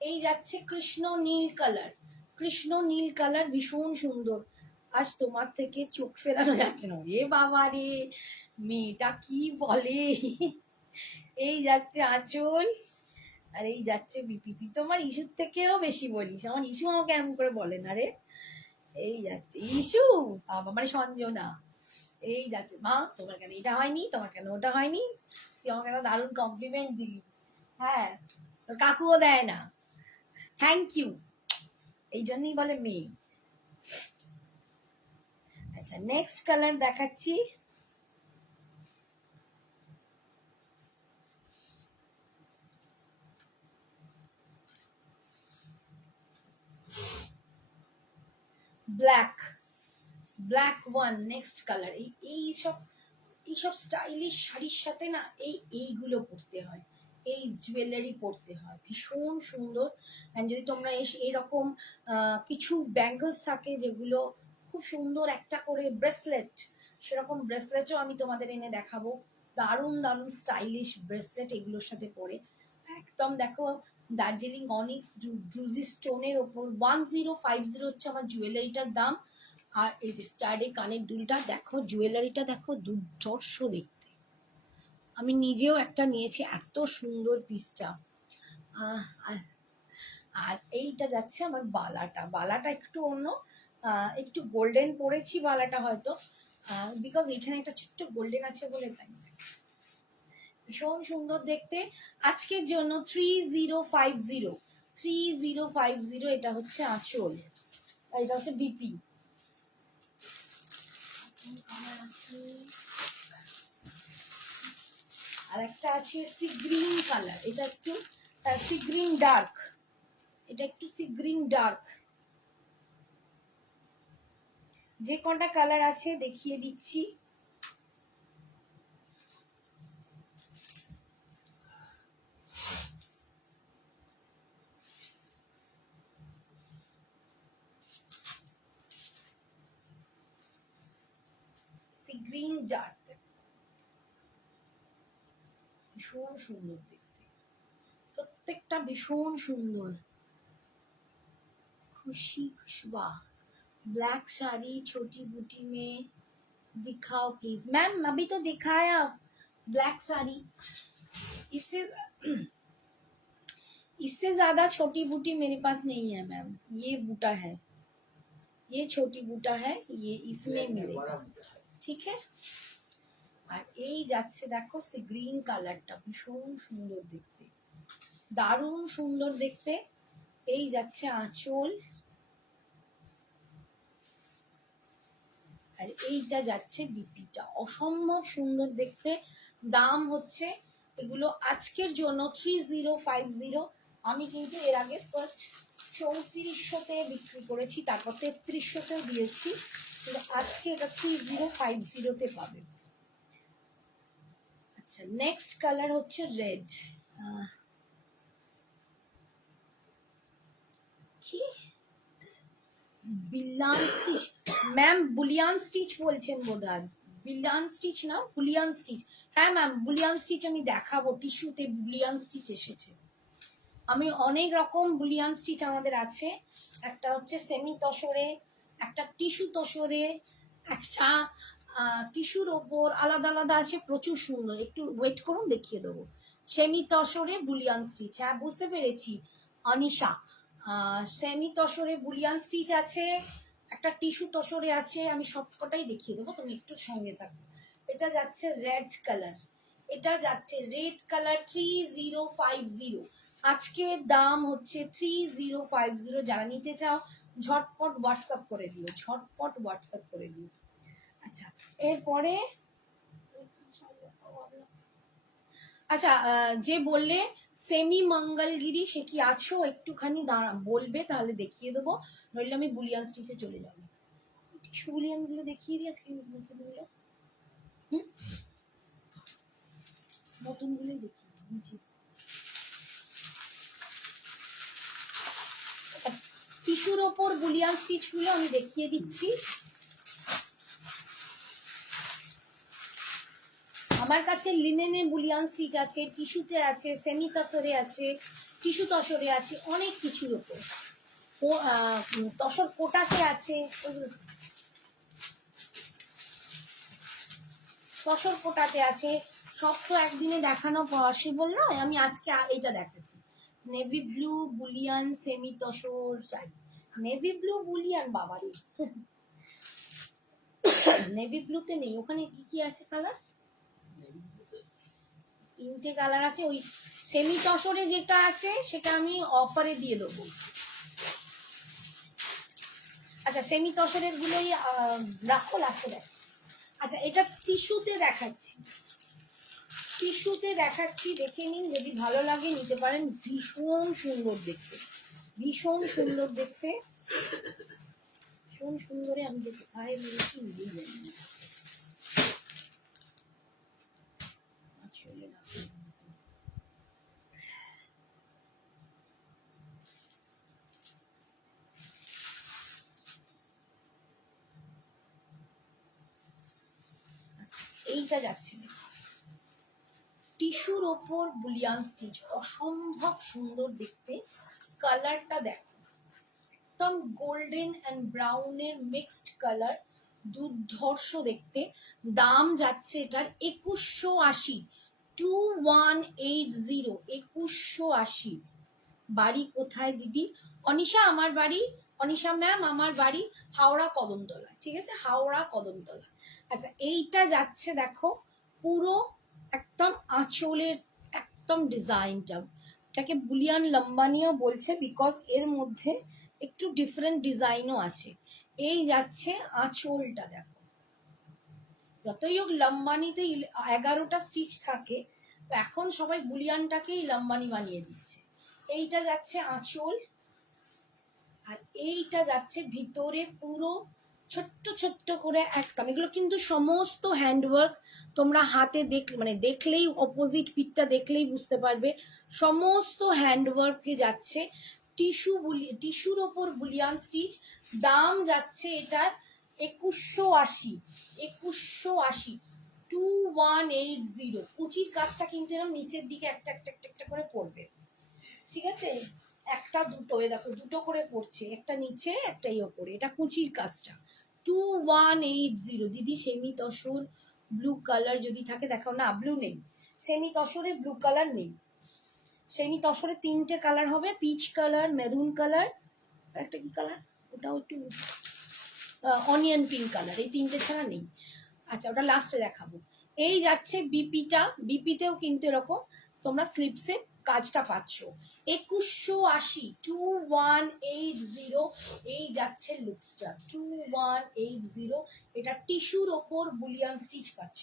এই যাচ্ছে কৃষ্ণ নীল কালার, কৃষ্ণ নীল কালার ভীষণ সুন্দর। আজ তোমার থেকে চোখ ফেরানো যাচ্ছে না, এ বাবা রে মেয়েটা কি বলে। এই যাচ্ছে আঁচল, আর এই যাচ্ছে বিপিতি। তোমার ইস্যুর থেকেও বেশি বলিস, আমার ইস্যু আমাকে এমন করে বলে না রে। এই যাচ্ছে ইস্যু, বাবা মানে সঞ্জনা। এই যাচ্ছে মা, তোমার কেন এটা হয়নি, তোমার কেন ওটা হয়নি, তুই আমাকে একটা দারুণ কমপ্লিমেন্ট দিবি। হ্যাঁ, তোর কাকুও দেয় না, থ্যাংক ইউ, এই জন্যই বলে মেয়ে। আচ্ছা নেক্সট কালার দেখাচ্ছি, black, black one next colour. এই সব এইসব স্টাইলিশ শাড়ির সাথে না এইগুলো পরতে হয়, এই জুয়েলারি পরতে হয়, ভীষণ সুন্দর। অ্যান্ড যদি তোমরা এরকম কিছু ব্যাঙ্গলস থাকে যেগুলো খুব সুন্দর, একটা করে ব্রেসলেট, সেরকম ব্রেসলেটও আমি তোমাদের এনে দেখাবো। দারুণ দারুণ স্টাইলিশ ব্রেসলেট এগুলোর সাথে পরে একদম দেখো, দার্জিলিং অনিক্স ড্রুজি স্টোনের ওপর 1050 হচ্ছে আমার জুয়েলারিটার দাম। আর এই যে স্টাডি কানের দুলটা দেখো, জুয়েলারিটা দেখো দুর্ধর্ষ দেখতে। আমি নিজেও একটা নিয়েছি, এত সুন্দর পিসটা। আর আর এইটা যাচ্ছে আমার বালাটা, বালাটা একটু অন্য, একটু গোল্ডেন পরেছি বালাটা হয়তো, বিকজ এখানে একটা ছোট্ট গোল্ডেন আছে বলে, তাই ভীষণ সুন্দর দেখতে। আজকের জন্য 3050 এটা হচ্ছে আঁচল, আর এটা হচ্ছে বিপি। আর একটা আছে সি গ্রিন কালার, এটা একটু সি গ্রিন ডার্ক, এটা একটু সি গ্রিন ডার্ক। যে কটা কালার আছে দেখিয়ে দিচ্ছি। সি গ্রিন ডার্ক, ভীষণ সুন্দর দেখতে, প্রত্যেকটা ভীষণ সুন্দর। खुशी खुशबा ब्लैक साड़ी छोटी बूटी में दिखाओ प्लीज। मैम अभी तो दिखाया ब्लैक साड़ी, इससे इससे ज्यादा छोटी बूटी मेरे पास नहीं है मैम। ये बूटा है, ये छोटी बूटा है, ये इसमें मिलेगा, ठीक है। আর এই যাচ্ছে দেখো সি গ্রিন কালারটা, ভীষণ সুন্দর দেখতে, দারুণ সুন্দর দেখতে। এই যাচ্ছে আঁচল, আর এইটা যাচ্ছে বিপিটা, অসম্ভব সুন্দর দেখতে। দাম হচ্ছে এগুলো আজকের জন্য 3050। আমি কিন্তু এর আগে ফার্স্ট 3400-তে বিক্রি করেছি, তারপর 3300-তেও দিয়েছি, কিন্তু আজকে এটা 3050-তে পাবে। আচ্ছা, নেক্সট কালার হচ্ছে রেড। কি billion stitch, ma'am Boolean stitch বলছেন বোধহয়, বিলিয়ান স্টিচ না বুলিয়ান স্টিচ। হ্যাঁ ম্যাম, বুলিয়ান স্টিচ আমি দেখাবো, টিস্যুতে বুলিয়ান স্টিচ এসেছে। আমি অনেক রকম বুলিয়ান স্টিচ আমাদের আছে, একটা হচ্ছে সেমি তসরে, একটা টিস্যু তসরে, একটা টিস্যুর ওপর, আলাদা আলাদা আছে, প্রচুর সুন্দর। একটু ওয়েট করুন, দেখিয়ে দেবো। সেমি তসরে বুলিয়ান স্টিচ, হ্যাঁ বুঝতে পেরেছি অনিশা। সেমি তসরে বুলিয়ান স্টিচ আছে, একটা টিস্যু তসরে আছে, আমি সবকটাই দেখিয়ে দেবো, তুমি একটু সঙ্গে থাকো। এটা যাচ্ছে রেড কালার, এটা যাচ্ছে রেড কালার 3050। আজকের দাম হচ্ছে 3050। যারা নিতে চাও ঝটপট হোয়াটসঅ্যাপ করে দিও, ঝটপট হোয়াটসঅ্যাপ করে দিও। আচ্ছা, এরপরে আচ্ছা, যে বললে সেমি মঙ্গলগিরি, সে কি আছো? একটুখানি বলবে, তাহলে দেখিয়ে দেবো, নইলে আমি বুলিয়ান স্টিচে চলে যাবো। টিস্যু বুলিয়ানগুলো দেখিয়ে দিই আজকে, নতুনগুলো নতুনগুলোই দেখিয়ে দিচ্ছি। টিস্যুর ওপর বুলিয়ান স্টিচগুলো আমি দেখিয়ে দিচ্ছি। আমার কাছে লিনেনে বুলিয়ান স্টিচ আছে, টিস্যুতে আছে, সেমি তসরে আছে, টিস্যু তসরে আছে, অনেক কিছুর ওপর তসর কোটাতে আছে, তসর কোটাতে আছে। সব তো একদিনে দেখানো পসিবল নয়, আমি আজকে এটা দেখাচ্ছি। Navy blue Boolean semi tussar sari, navy blue Boolean, বাবারে নেভি ব্লুতে নেই, ওখানে কি কি আছে কালার? 3টে কালার আছে। ওই সেমি তসরে যেটা আছে সেটা আমি অফারে দিয়ে দেবো। আচ্ছা, সেমি তসরের গুলোই রাখো, লাস্টে দেখ। আচ্ছা, এটা টিস্যুতে দেখাচ্ছি, টিস্যুতে দেখাচ্ছি, দেখে নিন, যদি ভালো লাগে নিতে পারেন। ভীষণ সুন্দর দেখতে, ভীষণ সুন্দর দেখতে, ভীষণ সুন্দরে। আমি যে কোথায় বলেছি নিজেই জানি না। এইটা যাচ্ছে টিস্যুর ওপর বুলিয়ান স্টিচ, অসম্ভব সুন্দর দেখতে। কালারটা দেখো, একদম গোল্ডেন অ্যান্ড ব্রাউনের মিক্সড কালার, দুর্ধর্ষ দেখতে। দাম যাচ্ছে এটার 2180, 2180, 2180। বাড়ি কোথায় দিদি? অনিশা আমার বাড়ি, অনিশা ম্যাম আমার বাড়ি হাওড়া কদমতলা, ঠিক আছে, হাওড়া কদমতলা। আচ্ছা এইটা যাচ্ছে দেখো পুরো একদম আঁচলের একদম ডিজাইনটা, এটাকে বুলিয়ান লম্বানিও বলছে বিকজ এর মধ্যে একটু ডিফারেন্ট ডিজাইনও আছে। এই যাচ্ছে আঁচলটা দেখো, যতই হোক লম্বানিতে 11টা স্টিচ থাকে, তো এখন সবাই বুলিয়ানটাকেই লম্বানি বানিয়ে দিচ্ছে। এইটা যাচ্ছে আঁচল, আর এইটা যাচ্ছে ভিতরে পুরো ছোট্ট ছোট্ট করে একদম। এগুলো কিন্তু সমস্ত হ্যান্ডওয়ার্ক, তোমরা হাতে মানে দেখলেই অপোজিট পিঠটা দেখলেই বুঝতে পারবে সমস্ত হ্যান্ডওয়ার্কে যাচ্ছে। টিস্যুর ওপর বুলিয়ান স্টিচ। দাম যাচ্ছে এটার 2180, 2180, 2180। কুচির কাজটা কিন্তু এরকম নিচের দিকে একটা একটা একটা একটা করে পড়বে, ঠিক আছে, একটা দুটো, এ দেখো দুটো করে পড়ছে, একটা নিচে একটা ওপরে, এটা কুচির কাজটা। 2180 দিদি। সেমি তসর ব্লু কালার যদি থাকে দেখাও। না ব্লু নেই, সেমি তসরে ব্লু কালার নেই। সেমি তসরে 3টে কালার হবে, পিচ কালার, মেরুন কালার, একটা কি কালার ওটাও একটু অনিয়ন পিঙ্ক কালার, এই 3টে ছাড়া নেই। আচ্ছা ওটা লাস্টে দেখাবো। এই যাচ্ছে বিপিটা, বিপিতেও কিন্তু এরকম তোমরা স্লিপসে কাজটা পাচ্ছ। 2180, 2180। এই যাচ্ছে লুকসটা 2180। এটা টিস্যুর ওপর বুলিয়ান স্টিচ পাচ্ছ,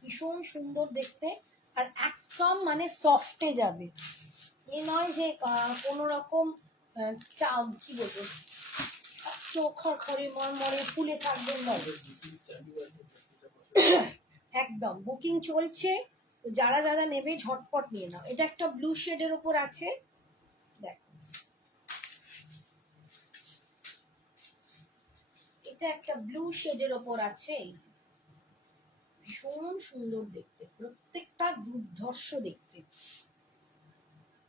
ভীষণ সুন্দর দেখতে, আর একদম মানে সফটে যাবে। এ নয় যে কোনো রকম কি বলবো চোখ খড়খড়ে মরমরে ফুলে থাকবেন না। একদম বুকিং চলছে, যারা যারা নেবে ঝটপট নিয়ে নাও। এটা একটা ব্লু শেডের ওপর আছে, দেখো এটা একটা ব্লু শেডের ওপর আছে, ভীষণ সুন্দর দেখতে, প্রত্যেকটা দুর্ধর্ষ দেখতে,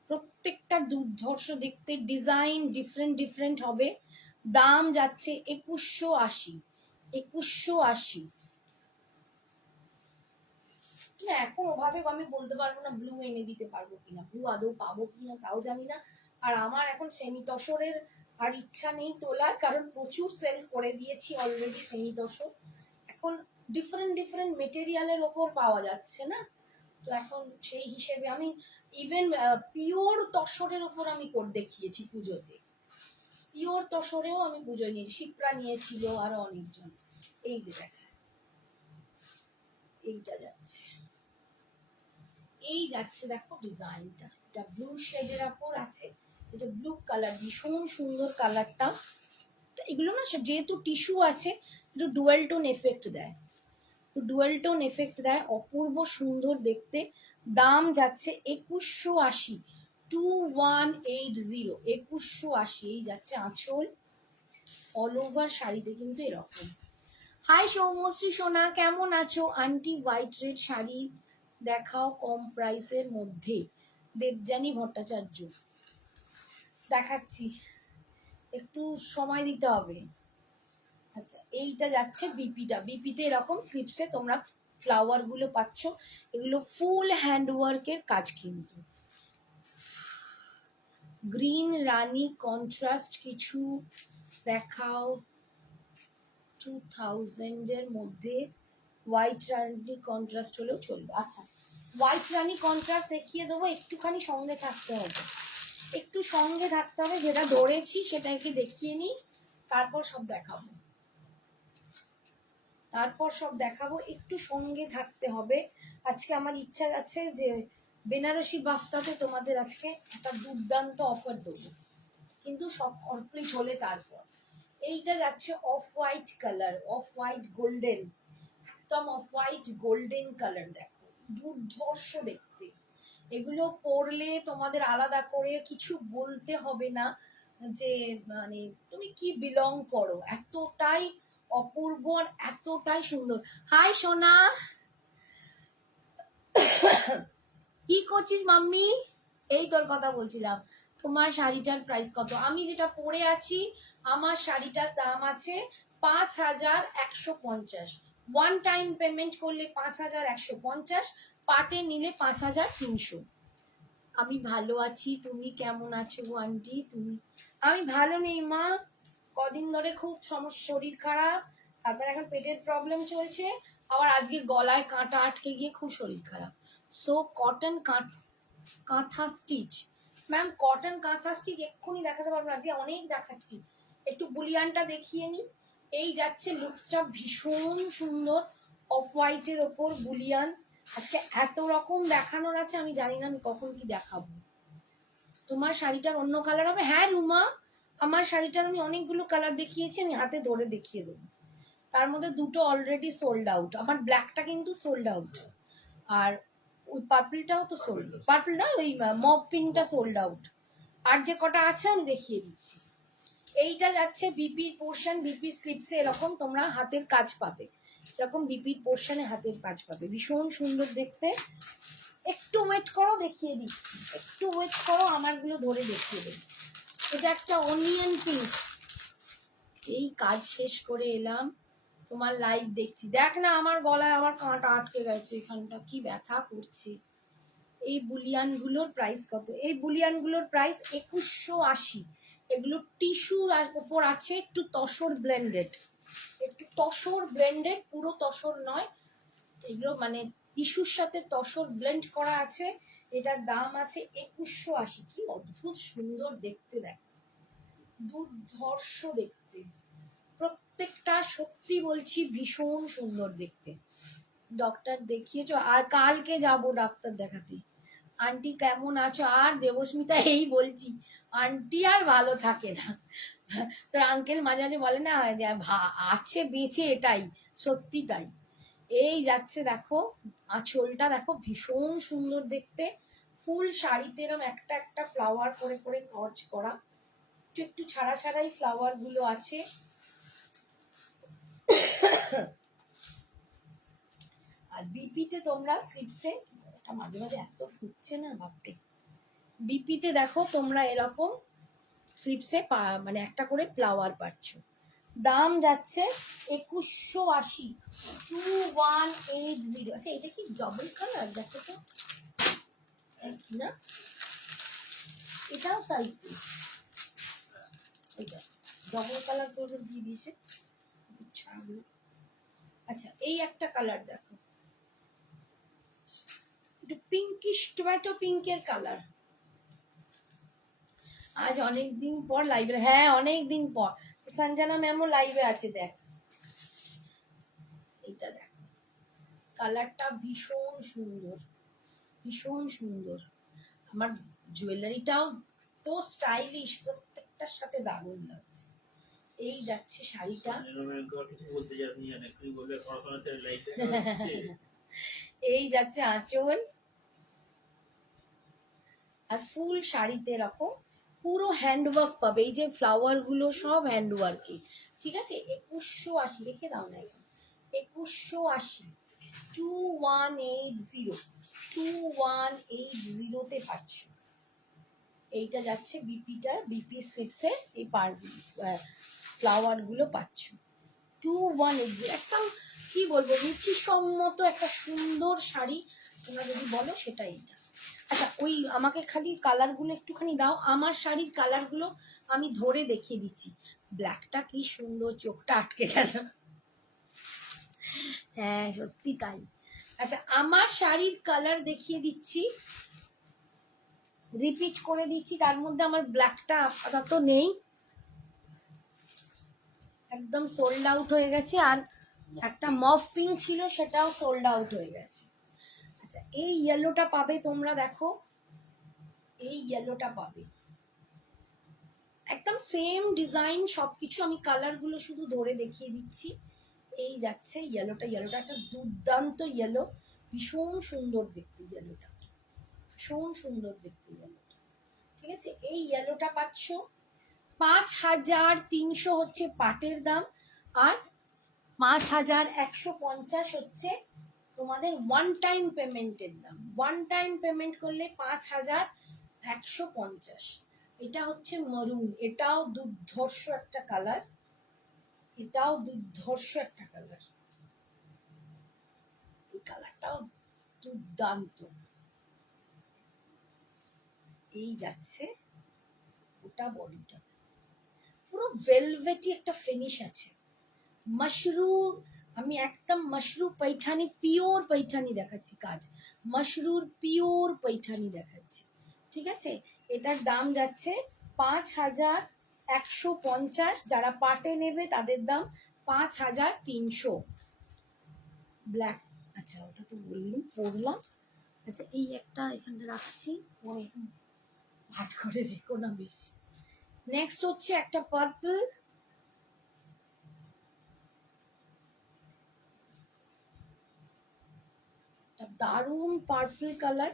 প্রত্যেকটা দুর্ধর্ষ দেখতে। ডিজাইন ডিফারেন্ট ডিফারেন্ট হবে। দাম যাচ্ছে 2180, 2180। না এখন ওভাবে আমি বলতে পারবো না ব্লু এনে দিতে পারবো কিনা, ব্লু আদৌ পাবো কিনা তাও জানি না। আর আমার এখন সেমি তসরের আর ইচ্ছা নেই তোলার, কারণ প্রচুর সেল করে দিয়েছি অলরেডি সেমি তসর। এখন ডিফারেন্ট ডিফারেন্ট মেটেরিয়ালের ওপর পাওয়া যাচ্ছে না, তো এখন সেই হিসেবে আমি ইভেন পিওর তসরের ওপর আমি করে দেখিয়েছি পুজোতে, পিওর তসরেও আমি পুজোয় নিয়েছি, শিপ্রা নিয়েছিল আরো অনেকজন। এই যে দেখ এইটা যাচ্ছে, এই যাচ্ছে দেখো ডিজাইনটা, এটা ব্লু শেডের ওপর আছে, এটা ব্লু কালার, ভীষণ সুন্দর কালারটা। এগুলো না যেহেতু টিস্যু আছে একটু ডুয়াল টোন এফেক্ট দেয়, ডুয়াল টোন এফেক্ট দেয়, অপূর্ব সুন্দর দেখতে। দাম যাচ্ছে 2180, 2180, 2180। এই যাচ্ছে আঁচল, অল ওভার শাড়িতে কিন্তু এরকম। হাই সৌমশ্রী সোনা, কেমন আছো? আন্টি হোয়াইট রেড শাড়ি দেখাও কম প্রাইসের মধ্যে। দেবযানী ভট্টাচার্য, দেখাচ্ছি, একটু সময় দিতে হবে। আচ্ছা এইটা যাচ্ছে বিপিটা, বিপিতে এরকম স্লিপসে তোমরা ফ্লাওয়ার গুলো পাচ্ছ, এগুলো ফুল হ্যান্ডওয়ার্কের কাজ কিন্তু। গ্রিন রানী কন্ট্রাস্ট কিছু দেখাও 2000 মধ্যে, হোয়াইট রানী কন্ট্রাস্ট হলেও চলবে। আচ্ছা হোয়াইট রানী কন্ট্রাস্ট দেখিয়ে দেবো, একটুখানি সঙ্গে থাকতে হবে, একটু সঙ্গে থাকতে হবে, যেটা ধরেছি সেটাকে দেখিয়ে নিই, তারপর সব দেখাবো, তারপর সব দেখাবো, একটু সঙ্গে থাকতে হবে। আজকে আমার ইচ্ছা আছে যে বেনারসি বাফটাতে তোমাদের আজকে একটা দুর্দান্ত অফার দেবো, কিন্তু সব কমপ্লিট হলে তারপর। এইটা যাচ্ছে off white colour, off white golden, একদম অফ হোয়াইট গোল্ডেন কালার, দেখো দুর্ধর্ষ দেখতে। এগুলো পরলে তোমাদের আলাদা করে কিছু বলতে হবে না যে মানে তুমি কি বিলং করো, এতটাই অপূর্ব আর এতটাই সুন্দর। হাই সোনা, কি করছিস মাম্মি? এই তোর কথা বলছিলাম। তোমার শাড়িটার প্রাইস কত? আমি যেটা পরে আছি আমার শাড়িটার দাম আছে 5150। ওয়ান টাইম পেমেন্ট করলে 5150, পাটে নিলে 5300। আমি ভালো আছি, তুমি কেমন আছো আন্টি? আমি ভালো নেই মা, কদিন ধরে খুব সমস্যা, শরীর খারাপ, তারপর এখন পেটের প্রবলেম চলছে, আবার আজকে গলায় কাঁটা আটকে গিয়ে খুব শরীর খারাপ। সো কটন কাঁথা স্টিচ, ম্যাম কটন কাঁথা স্টিচ এক্ষুনি দেখাতে পারবো না, আজকে অনেক দেখাচ্ছি, একটু বুলিয়ানটা দেখিয়ে নি। এই যাচ্ছে লুকসটা ভীষণ সুন্দর, অফ হোয়াইটের ওপর বুলিয়ান। আজকে এত রকম দেখানোর আছে, আমি জানি না আমি কখন কি দেখাবো। তোমার শাড়িটার অন্য কালার হবে? হ্যাঁ রুমা, আমার শাড়িটার আমি অনেকগুলো কালার দেখিয়েছি, আমি হাতে ধরে দেখিয়ে দেবো। তার মধ্যে দুটো অলরেডি সোল্ড আউট, আমার ব্ল্যাকটা কিন্তু সোল্ড আউট, আর ওই পার্পলটাও তো সোল্ড, পার্পল না ওই মপ পিঙ্কটা সোল্ড আউট। আর যে কটা আছে আমি দেখিয়ে দিচ্ছি। এইটা যাচ্ছে বিপির পোর্শন, বিপি স্লিপসে এরকম তোমরা হাতের কাজ পাবে, এরকম বিপির পোর্শনে হাতের কাজ পাবে, ভীষণ সুন্দর দেখতে। একটু ওয়েট করো দেখিয়ে দিচ্ছি, একটু ওয়েট করো, আমারগুলো ধরে দেখিয়ে দেবো। এটা একটা অনিয়ন পিঙ্ক। এই কাজ শেষ করে এলাম, তোমার লাইভ দেখছি। দেখ না আমার গলায় আমার কাঁটা আটকে গেছে, এখানটা কি ব্যথা করছে। এই বুলিয়ানগুলোর প্রাইস কত? এই বুলিয়ানগুলোর প্রাইস 2180। এগুলো টিস্যু ওপর আছে, একটু তসর ব্লেন্ডেড, একটু তসর ব্লেন্ডেড, পুরো তসর নয়, এগুলো মানে টিস্যুর সাথে তসর ব্লেন্ড করা আছে। এটার দাম আছে 2180। কি অদ্ভুত সুন্দর দেখতে, দেখ দুর্ধর্ষ দেখতে, প্রত্যেকটা সত্যি বলছি ভীষণ সুন্দর দেখতে। ডক্টর দেখিয়েছো? আর কালকে যাব ডাক্তার দেখাতে। আন্টি কেমন আছো? আর দেবস্মিতা এই বলছি, আন্টি আর ভালো থাকে না। তোর আঙ্কেল মাঝে মাঝে বলে না যে আছে বেঁচে, এটাই সত্যি তাই। এই যাচ্ছে দেখো, আঁচলটা দেখো ভীষণ সুন্দর দেখতে, ফুল শাড়িতে এরকম একটা একটা ফ্লাওয়ার করে করে কাজ করা, একটু একটু ছাড়া ছাড়াই ফ্লাওয়ার গুলো আছে। আর বিপিতে তোমরা স্লিপসে, এটা মাঝে মাঝে এত ফুটছে না বাপরে, বিপিতে দেখো তোমরা এরকম স্লিপসে মানে একটা করে ফ্লাওয়ার পাচ্ছ। দাম যাচ্ছে 2180, 2180। আচ্ছা এটা কি ডবল কালার? দেখো তো না, এটাও তাই তো, এটা ডবল কালার করে দিয়ে দিয়েছে। আচ্ছা এই একটা কালার দেখো, একটু পিঙ্কিশ টমেটো পিঙ্কের কালার। আজ অনেক দিন পর লাইভে, হ্যাঁ অনেক দিন পর। সঞ্জনা ম্যামও লাইভে আছে, দেখ এইটা দেখ, কালারটা ভীষণ সুন্দর, ভীষণ সুন্দর। আমার জুয়েলারিটাও তো স্টাইলিশ, প্রত্যেকটার সাথে দারুণ লাগছে। এই যাচ্ছে শাড়িটা, এই যাচ্ছে আঁচল, আর ফুল শাড়িতে এরকম পুরো হ্যান্ডওয়ার্ক পাবে। এই যে ফ্লাওয়ার গুলো সব হ্যান্ডওয়ার্কে, ঠিক আছে। 2180 রেখে দাও না, এখন 2180, 2180, 2180-তে পাচ্ছ। এইটা যাচ্ছে বিপিটা, বিপি স্লিপসে এই ফ্লাওয়ার গুলো পাচ্ছ 2180। একদম কি বলবো, রুচিসম্মত একটা সুন্দর শাড়ি তোমরা যদি বলো সেটা এইটা। আচ্ছা ওই আমাকে খালি কালারগুলো একটুখানি দাও, আমার শাড়ির কালারগুলো আমি ধরে দেখিয়ে দিচ্ছি। ব্ল্যাকটা কি সুন্দর, চোখটা আটকে গেল, হ্যাঁ সত্যি তাই। আচ্ছা আমার শাড়ির কালার দেখিয়ে দিচ্ছি, রিপিট করে দিচ্ছি। তার মধ্যে আমার ব্ল্যাকটা আপাতত নেই, একদম সোল্ড আউট হয়ে গেছে, আর একটা মফ পিঙ্ক ছিল সেটাও সোল্ড আউট হয়ে গেছে। আচ্ছা এই ইয়েলোটা পাবে তোমরা, দেখো এই ইয়েলোটা পাবে, একদম সেম ডিজাইন সবকিছু, আমি কালারগুলো শুধু ধরে দেখিয়ে দিচ্ছি। এই যাচ্ছে ইয়েলোটা, ইয়েলোটা একটা দুর্দান্ত ইয়েলো, ভীষণ সুন্দর দেখতে ইয়েলোটা, ভীষণ সুন্দর দেখতে ইয়েলোটা, ঠিক আছে। এই ইয়েলোটা পাচ্ছ 5300 হচ্ছে পাটের দাম, আর 5150 হচ্ছে তোমাদের ওয়ান টাইম পেমেন্টের দাম। ওয়ান টাইম পেমেন্ট করলে 5150। এটা হচ্ছে মারুন, এটাও দুর্ধর্ষ একটা কালার, এটাও দুর্ধর্ষ একটা কালার, এই কালারটাও দুর্দান্ত। এই যাচ্ছে ওটা বডিটা, পুরো ভেলভেটি একটা ফিনিশ আছে। মশরু, আমি একদম মশরু পৈঠানি, পিওর পৈঠানি দেখাচ্ছি কাজ, মশরুর পিওর পৈঠানি দেখাচ্ছি, ঠিক আছে। এটার দাম যাচ্ছে 5150। যারা পাটে নেবে তাদের দাম 5300। ব্ল্যাক, আচ্ছা ওটা তো বললাম পরলাম। আচ্ছা এই একটা এখানে রাখছি, পরে ভাট করে রেখো না বেশি। নেক্সট হচ্ছে একটা পার্পল, দারুণ পার্পল কালার।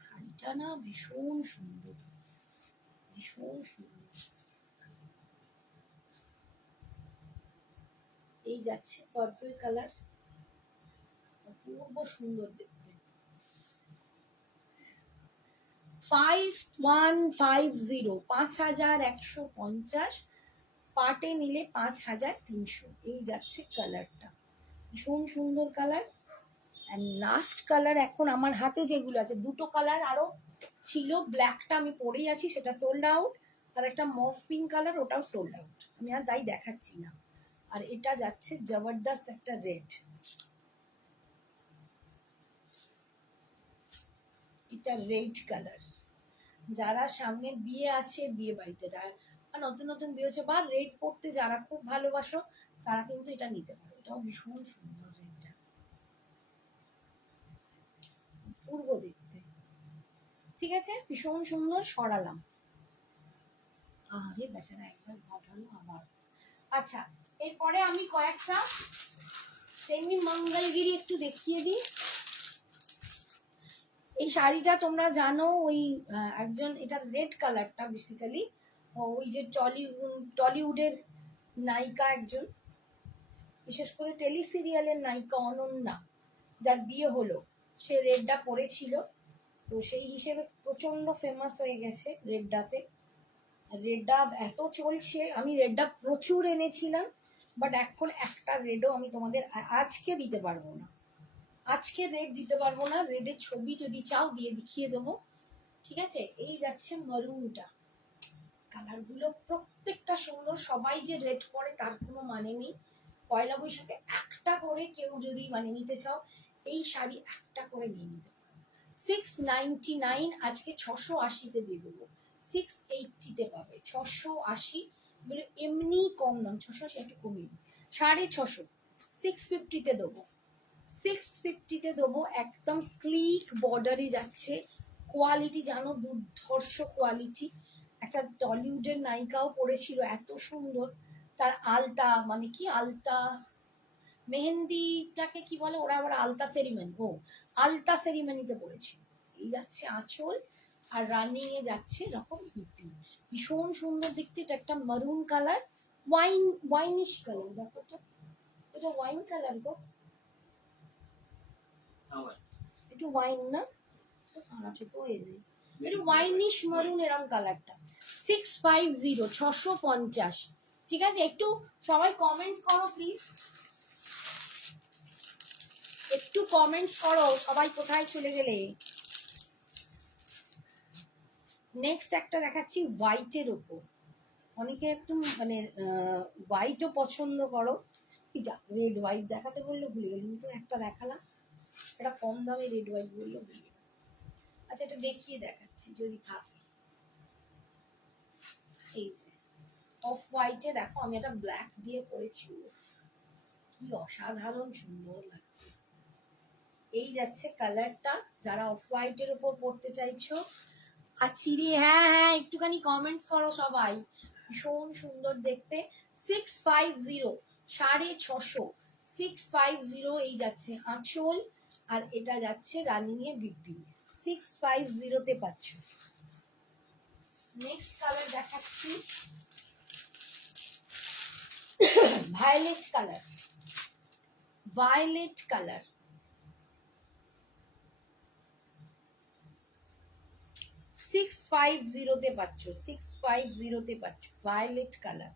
শাড়িটা না ভীষণ সুন্দর, ভীষণ সুন্দর। এই যাচ্ছে পার্পল কালার, অপূর্ব সুন্দর দেখতে। 5150, 5150। পাটে নিলে 5300। এই যাচ্ছে কালারটা, ভীষণ সুন্দর কালার। অ্যান্ড লাস্ট কালার এখন আমার হাতে যেগুলো আছে, দুটো কালার আরো ছিল, ব্ল্যাকটা আমি পরেই আছি, সেটা সোল্ড আউট, আর একটা মফ পিঙ্ক কালার, ওটাও সোল্ড আউট, আমি আর তাই দেখাচ্ছি না। আর এটা যাচ্ছে জবরদস্ত একটা রেড, এটা রেড কালার। যারা সামনে বিয়ে আছে, বিয়ে বাড়িতে নতুন নতুন বিয়ে হচ্ছে, বা রেড পরতে যারা খুব ভালোবাসো তারা কিন্তু এটা নিতে পারো, এটাও ভীষণ সুন্দর রেডটা, পূর্ব দেখতে, ঠিক আছে, ভীষণ সুন্দর। সরালাম, আরে বেচারা একবার ঘটালো আবার। আচ্ছা এরপরে আমি কয়েকটা সেমি মঙ্গলগিরি একটু দেখিয়ে দিই। এই শাড়িটা তোমরা জানো, ওই একজন, এটা রেড কালারটা বেসিক্যালি ওই যে টলিউডের নায়িকা একজন, বিশেষ করে টেলি সিরিয়ালের নায়িকা অনন্যা, যার বিয়ে হলো, সে রেডটা পরেছিল, তো সেই হিসেবে প্রচন্ড ফেমাস হয়ে গেছে রেডটাতে। রেডটা এত চলছে, আমি রেডটা প্রচুর এনেছিলাম, বাট এখন একটা রেডও আমি তোমাদের আজকে দিতে পারবো না, আজকে রেড দিতে পারবো না। রেডের ছবি যদি চাও দিয়ে দেখিয়ে দেবো, ঠিক আছে। এই যাচ্ছে মারুনটা, কালারগুলো প্রত্যেকটা সুন্দর, সবাই যে রেড পরে তার কোনো মানে নেই। পয়লা বৈশাখে একটা করে কেউ যদি মানে নিতে চাও, এই শাড়ি একটা করে নিয়ে নিতে পারো। 699, আজকে 680-তে দিয়ে দেবো, 680-তে পাবে, 680 বলে এমনি কম দাম, 680 একটু কমিয়ে দিই, 650, 650-তে দেবো, 650-তে দেবো। একদম স্লিক বর্ডারে যাচ্ছে, কোয়ালিটি জানো দুর্ধর্ষ কোয়ালিটি। একটা টলিউডের নায়িকাও পরেছিল, এত সুন্দর, তার আলতা, মানে কি আলতা, মেহেন্দিটাকে কি বলে ওরা, আবার আলতা সেরিমনি, ও আলতা সেরিমনিতে পড়েছিল। এই যাচ্ছে আঁচল, আর রানিং এ যাচ্ছে এরকম বিপি, ভীষণ সুন্দর দেখতে। এটা একটা মারুন কালার, ওয়াইনিশ কালার, দেখো তো, এটা ওয়াইন কালার গো, একটু ওয়াইন না, তো কানা ছোট হয়ে যায়, একটু ওয়াইনিশ মারুন এরকম কালারটা। 650, 650, ঠিক আছে। একটু সবাই কমেন্টস করো প্লিজ, একটু কমেন্টস করো সবাই, কোথায় চলে গেলে। নেক্সট একটা দেখাচ্ছি হোয়াইটের ওপর, অনেকে একটু মানে হোয়াইটও পছন্দ করো, যা রেড হোয়াইট দেখাতে বললো ভুলে গেলাম, তো একটা দেখালাম, এটা কম দামে রেড হোয়াইট বললো ভুলে গেলাম। আচ্ছা এটা দেখিয়ে দেখাচ্ছি যদি থাকে। এই যে অফ হোয়াইটে দেখো, আমি একটা ব্ল্যাক দিয়ে পরেছি, কি অসাধারণ সুন্দর লাগছে। এই যাচ্ছে কালারটা, যারা অফ হোয়াইটের উপর পড়তে চাইছো। আর চিড়ি, হ্যাঁ হ্যাঁ একটুখানি কমেন্টস করো সবাই, ভীষণ সুন্দর দেখতে। 650, 650, 650, এই যাচ্ছে আঁচল, আর এটা যাচ্ছে রানিং এ বিপি, 650-তে পাচ্ছ। নেক্সট কালার দেখাচ্ছি ভায়োলেট কালার, ভায়োলেট কালার, 650 পাচ্ছ, 650 পাচ্ছ ভায়োলেট কালার।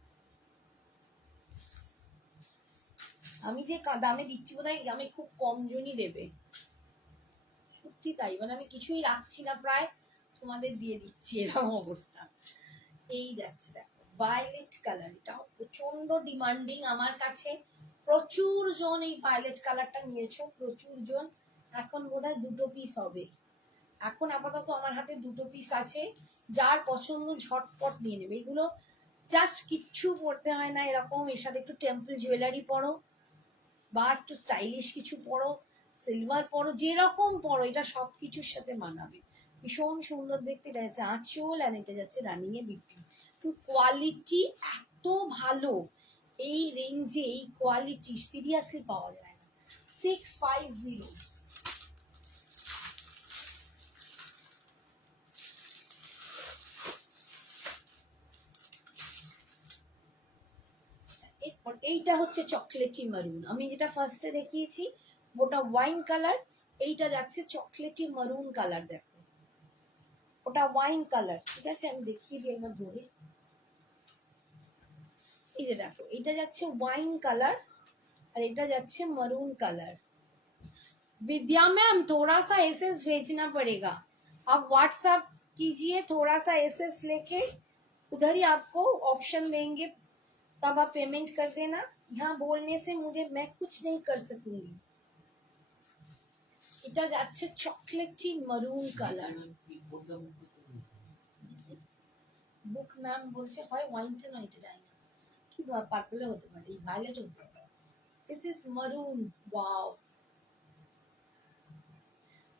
আমি যে দামে দিচ্ছি বোধহয় আমি খুব কম জনই দেবে, সত্যি তাই, মানে আমি কিছুই রাখছি না প্রায়, তোমাদের দিয়ে দিচ্ছি এরকম অবস্থা। এই যাচ্ছে দেখো ভায়োলেট কালার, এটা প্রচন্ড ডিমান্ডিং আমার কাছে, প্রচুর জন এই ভায়োলেট কালারটা নিয়েছো, প্রচুর জন। এখন বোধহয় 2 পিস হবে, এখন আপাতত আমার হাতে 2 পিস আছে, যার পছন্দ ঝটপট নিয়ে নেবে। এগুলো জাস্ট কিচ্ছু পরতে হয় না, এরকম এর সাথে একটু টেম্পল জুয়েলারি পরো বা একটু স্টাইলিশ কিছু পরো, সিলভার পরো, যেরকম পরো এটা সব কিছুর সাথে মানাবে, ভীষণ সুন্দর দেখতে। এটা যাচ্ছে আঁচল, আর এটা যাচ্ছে রানিং এ বিক্রি। তো কোয়ালিটি এত ভালো, এই রেঞ্জে এই কোয়ালিটি সিরিয়াসলি পাওয়া যায় না। 650। এরপর এইটা হচ্ছে চকলেটি মারুন, আমি যেটা ফার্স্টে দেখিয়েছি ওটা ওয়াইন কালার, এইটা যাচ্ছে চকলেটি মারুন কালার। দেখো ওটা ওয়াইন কালার, ঠিক আছে আমি দেখিয়ে দিই একবার ধরে। এই যে দেখো এটা যাচ্ছে ওয়াইন কালার আর এটা যাচ্ছে मरून कलर। विद्या मैम थोड़ा सा एसएस भेजना पड़ेगा, आप व्हाट्सएप कीजिए, थोड़ा सा एसएस लेके उधर ही आपको ऑप्शन देंगे, तब आप पेमेंट कर देना। यहाँ बोलने से मुझे मैं कुछ नहीं कर सकूंगी। এটা যাচ্ছে চকলেটি মারুন কালার। বুক ম্যাম বলছে হয় ওয়াইনটা না, এটা জানি না কি পার্পলে হতে পারে, এই ভায়োলেট হতে পারে। দিস ইজ মারুন, ওয়াও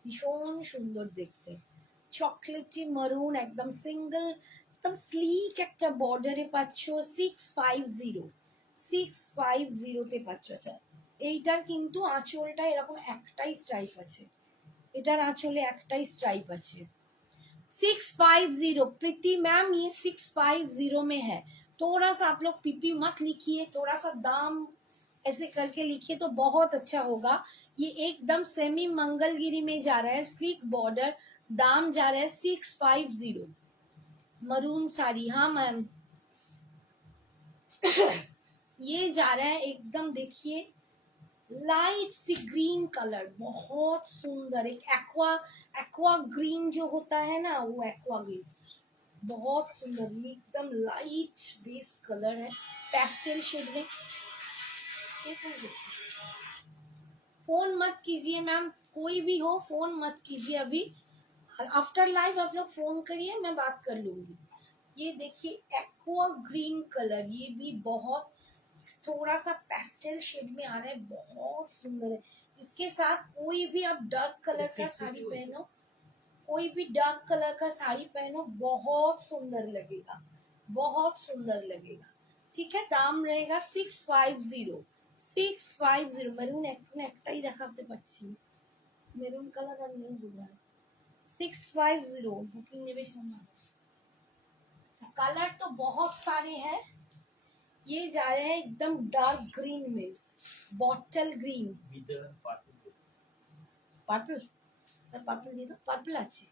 ভীষণ সুন্দর দেখতে, চকলেটি মারুন একদম সিঙ্গেল, একদম স্লিক একটা বর্ডারে পাচ্ছ। 650, 650 পাচ্ছ। আচ্ছা এইটার কিন্তু আঁচলটা এরকম একটাই স্ট্রাইপ আছে, এটার আঁচলে একটাই স্ট্রাইপ আছে। 650 प्रीति मैम, ये 650 में है। थोड़ा सा आप लोग पीपी मत लिखिए, थोड़ा सा दाम ऐसे करके लिखिए तो बहुत अच्छा होगा। ये एकदम सेमी मंगलगिरी में जा रहा है, स्लीक बॉर्डर, दाम जा रहा है 650। मरून साड़ी, हाँ मैम ये जा रहा है एकदम, देखिए लाइट सी ग्रीन कलर, बहुत सुंदर, एक एक्वा एक्वा ग्रीन जो होता है ना, वो एक्वा ग्रीन बहुत सुंदर, ये एकदम लाइट बेस कलर है, पेस्टल शेड में। फोन मत कीजिए मैम, कोई भी हो फोन मत कीजिए अभी, आफ्टर लाइव आप लोग फोन करिए, मैं बात कर लूंगी। ये देखिए एक्वा ग्रीन कलर, ये भी बहुत थोड़ा सा पेस्टल शेड में आ रहा है, बहुत सुंदर है। इसके साथ कोई भी आप डार्क कलर का साड़ी पहनो, कोई भी डार्क कलर का साड़ी पहनो, बहुत सुंदर लगेगा, बहुत सुंदर लगेगा। ठीक है, दाम रहेगा 650, 650। মেরুন একটাই দেখাতে পাচ্ছি, মেরুন কালার আর নেই বোধহয়। 650 बुकिंग নেবে শোনা। कलर तो बहुत सारे हैं, ये जा रहे हैं एकदम डार्क ग्रीन में, बॉटल ग्रीन, पर्पल, पर्पल দিয়ে দাও, पर्पल আছে,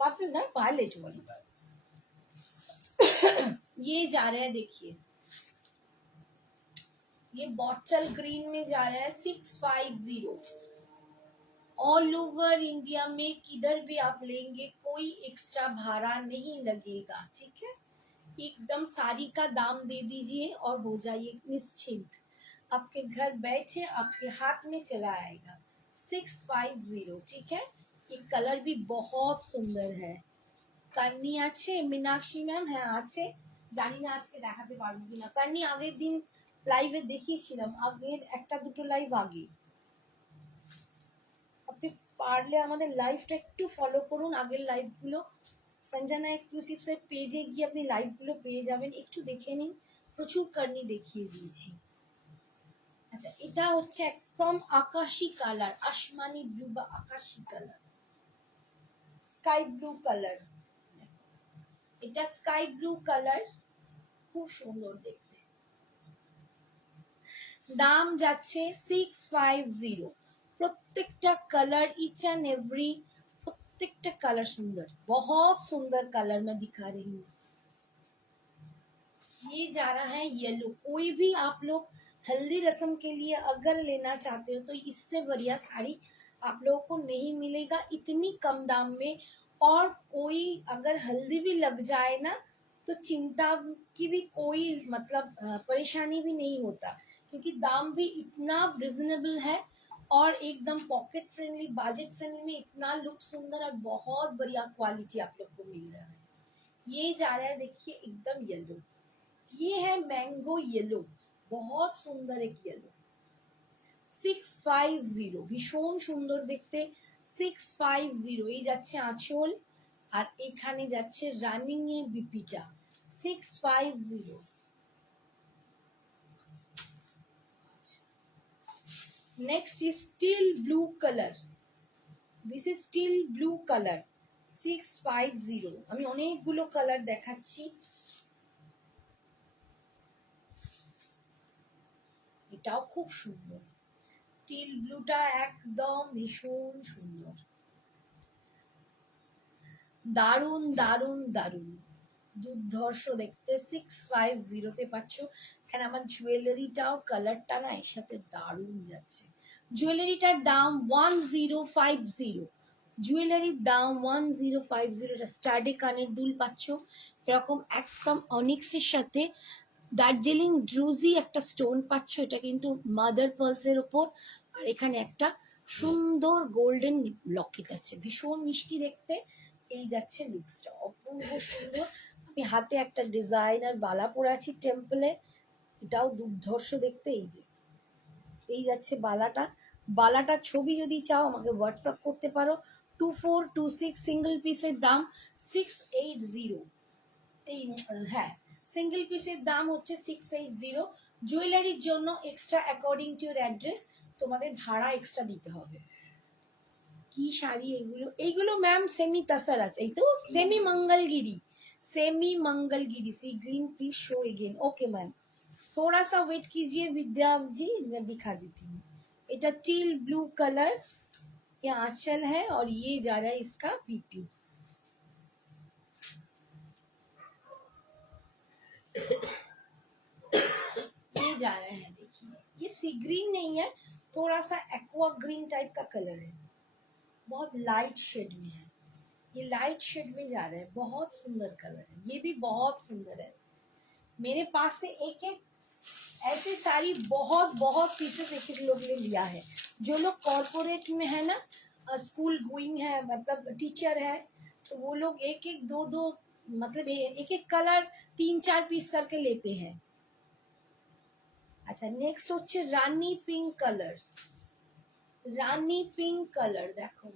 पर्पल ना वायलेट वाली। ये जा रहा है देखिए, ये बॉटल ग्रीन में जा रहा है 650। ऑल ओवर इंडिया में किधर भी आप लेंगे कोई एक्स्ट्रा भाड़ा नहीं लगेगा, ठीक है। एकदम साड़ी का दाम दे दीजिए और हो जाइए निश्चिंत, आपके घर बैठे आपके हाथ में चला आएगा। 650, ठीक है। ये कलर भी बहुत सुंदर है। কার্নি আছে মীনাক্ষী ম্যাম, হ্যাঁ আছে, জানি না আজকে দেখাতে পারবো কিনা। কার্নি আগের দিন লাইভে দেখিয়েছিলাম, আগের একটা দুটো লাইভ আগে। আপনি পারলে আমাদের লাইভটা একটু ফলো করুন, আগের লাইভগুলো সঞ্জনা এক্সক্লুসিভ এর পেজে গিয়ে আপনি লাইভগুলো পেয়ে যাবেন, একটু দেখে নিন, প্রচুর কার্নি দেখিয়ে দিয়েছি। আচ্ছা এটা হচ্ছে একদম আকাশি কালার, আসমানি ব্লু বা আকাশি কালার, স্কাই ব্লু কালার, এটা স্কাই ব্লু কালার, খুব সুন্দর দেখতে। দাম যাচ্ছে 650। প্রত্যেকটা কালার इच एंड एवरी, प्रत्येकटा कलर सुंदर, बहुत सुंदर कलर मैं दिखा रही हूँ। ये जा रहा है येलो। कोई भी आप लोग हल्दी रस्म के लिए अगर लेना चाहते हो तो इससे बढ़िया साड़ी आप लोगों को नहीं मिलेगा इतनी कम दाम में। और कोई अगर हल्दी भी लग जाए ना तो चिंता की भी कोई मतलब परेशानी भी नहीं होता, क्योंकि दाम भी इतना रिजनेबल है और एकदम पॉकेट फ्रेंडली, बजट फ्रेंडली में इतना लुक सुंदर और बहुत बढ़िया क्वालिटी आप लोग को मिल रहा है। ये जा रहा है देखिए एकदम येलो, ये है मैंगो येलो, बहुत सुंदर एक येलो। 650 ভীষণ সুন্দর দেখতে। 650 এই যাচ্ছে আঁচল আর এখানে যাচ্ছে রানিং এ বিপিটা। 650। Next is steel blue colour. This is steel blue colour 650। আমি অনেকগুলো কালার দেখাচ্ছি। এটাও খুব সুন্দর, স্টিল ব্লুটা একদম ভীষণ সুন্দর, দারুন দারুন দারুন দুর্ধর্ষ দেখতে। 650 পাচ্ছ। এখানে আমার জুয়েলারিটাও কালারটা না এর সাথে দারুন যাচ্ছে। জুয়েলারিটার দাম 1050। জুয়েলারির দাম 1050। এটা স্টাডি কানের দুল পাচ্ছ এরকম একদম অনিক্সের সাথে দার্জিলিং ড্রুজি একটা স্টোন পাচ্ছ, এটা কিন্তু মাদার পার্লসের ওপর। আর এখানে একটা সুন্দর গোল্ডেন লকেট আছে, ভীষণ মিষ্টি দেখতে। এই যাচ্ছে লুকসটা অপূর্ব সুন্দর। আমি হাতে একটা ডিজাইনার বালা পরে আছি টেম্পলে, এটাও দুর্ধর্ষ দেখতে। এই যে এই যাচ্ছে বালাটা। বালাটার ছবি যদি চাও আমাকে হোয়াটসঅ্যাপ করতে পারো। 2426 সিঙ্গেল পিসের দাম 680। এই হ্যাঁ, সিঙ্গেল পিসের দাম হচ্ছে 680। জুয়েলারির জন্য extra according to your address তোমাদের ভাড়া এক্সট্রা দিতে হবে। কি শাড়ি এগুলো? এইগুলো ম্যাম সেমি তাসার আছে, এই তো semi Mangalagiri. Semi Mangalagiri sea green please show again. Okay ma'am, थोड़ा सा वेट कीजिए विद्या जी, मैं दिखा देती हूँ। এটা टील ब्लू कलर, ये आंचल है और ये जा रहा है इसका बीपी। ये जा रहा है देखिए, ये सी ग्रीन नहीं है, थोड़ा सा एक्वा ग्रीन टाइप का कलर है, बहुत लाइट शेड में है। ये लाइट शेड में जा रहा है, बहुत सुंदर कलर है, ये भी बहुत सुंदर है। मेरे पास से एक एक ऐसे साड़ी बहुत बहुत पीसेस एक एक लोग ने लिया है। जो लोग कॉरपोरेट में है ना, स्कूल गोइंग है, मतलब टीचर है, तो वो लोग एक एक दो दो मतलब एक एक कलर 3-4 पीस करके लेते हैं। अच्छा नेक्स्ट হচ্ছে রানী পিঙ্ক কালার। রানী পিঙ্ক কালার দেখো,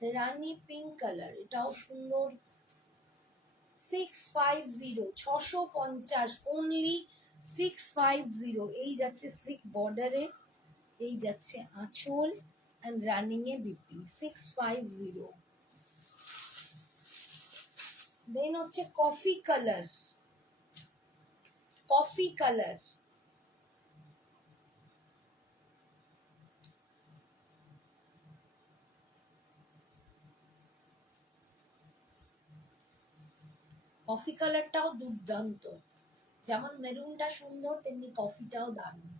রানী পিঙ্ক কালার, এটাও সুন্দর। 650 650 অনলি 650। এই যাচ্ছে স্লিক বর্ডারে, এই যাচ্ছে আঁচল এন্ড রানিং এ বিপি। 650। দেন হচ্ছে coffee colour. Coffee colour coffee কালারটাও দুর্দান্ত, যেমন মেরুনটা সুন্দর তেমনি কফিটাও দারুণ,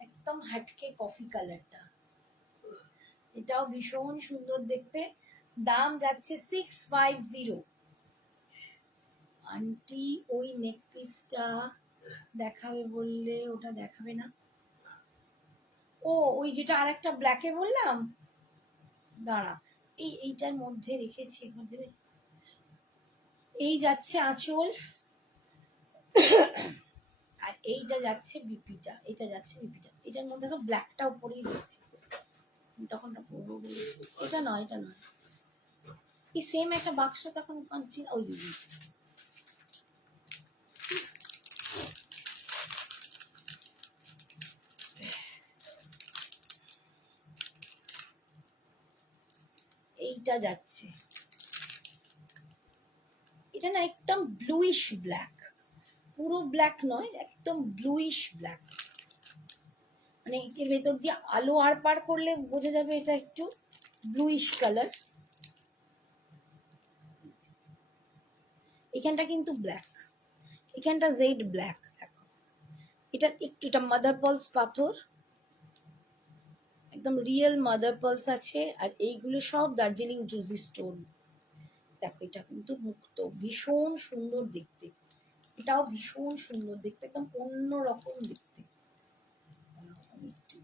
একদম হাটকে কফি কালারটা। এটাও ভীষণ সুন্দর দেখতে। দাম যাচ্ছে 650। আন্টি ওই নেক পিসটা দেখাবে বললে ওটা দেখাবে না? ও ওই যেটা আরেকটা ব্ল্যাকে বললাম, দাঁড়া এইটার মধ্যে রেখেছি, একবার দেবে। এই যাচ্ছে আঁচল আর এইটা যাচ্ছে বিপিটা, এটা যাচ্ছে বিপিটা। এটার মধ্যে তো ব্ল্যাকটা উপরেই রয়েছে, তখনটা পরবো বলে। এটা নয়, এটা নয়, এই সেম একটা বাক্স তখন কাঁদছি ওই দিদি। এইটা যাচ্ছে, এটা না একদম ব্লুইশ ব্ল্যাক, পুরো ব্ল্যাক নয়, একদম ব্লুইশ ব্ল্যাক, মানে এর ভেতর দিয়ে আলো আর পার করলে বোঝা যাবে এটা একটু ব্লুইশ কালার। এখানটা কিন্তু ব্ল্যাক, এখানটা জেড ব্ল্যাক। দেখো এটা একটু, এটা মাদার পার্লস পাথর, একদম রিয়েল মাদার পার্লস আছে। আর এইগুলো সব দার্জিলিং জুজি স্টোন। দেখো এটা কিন্তু মুক্ত, ভীষণ সুন্দর দেখতে, এটাও ভীষণ সুন্দর দেখতে, একদম অন্য রকম দেখতে।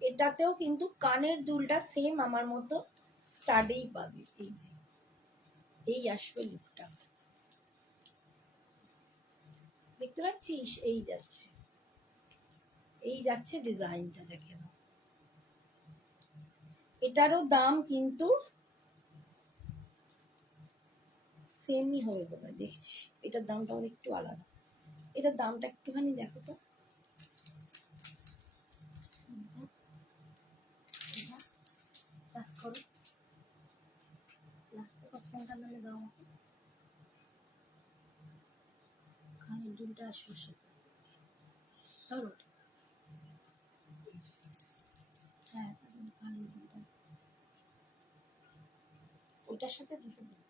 এটাতেও কিন্তু কানের দুলটা সেম আমার মতো স্টাডেই পাবে। এই যে এই আসবে লুকটা, দেখতে পাচ্ছিস? এই যাচ্ছে, এই যাচ্ছে ডিজাইনটা, দেখে নাও। এটারও দাম কিন্তু সেমই হবে বোধহয়, দেখছি এটার দামটা একটু আলাদা। এটার দামটা একটুখানি দেখো তো, প্লাস করো, প্লাস করো, ফোনটা নাহলে দাও আমাকে। কানের দুলটা আসবে সাথে, ধরো ওটা। হ্যাঁ কানের দুলটা ওইটার সাথে 200 টাকা।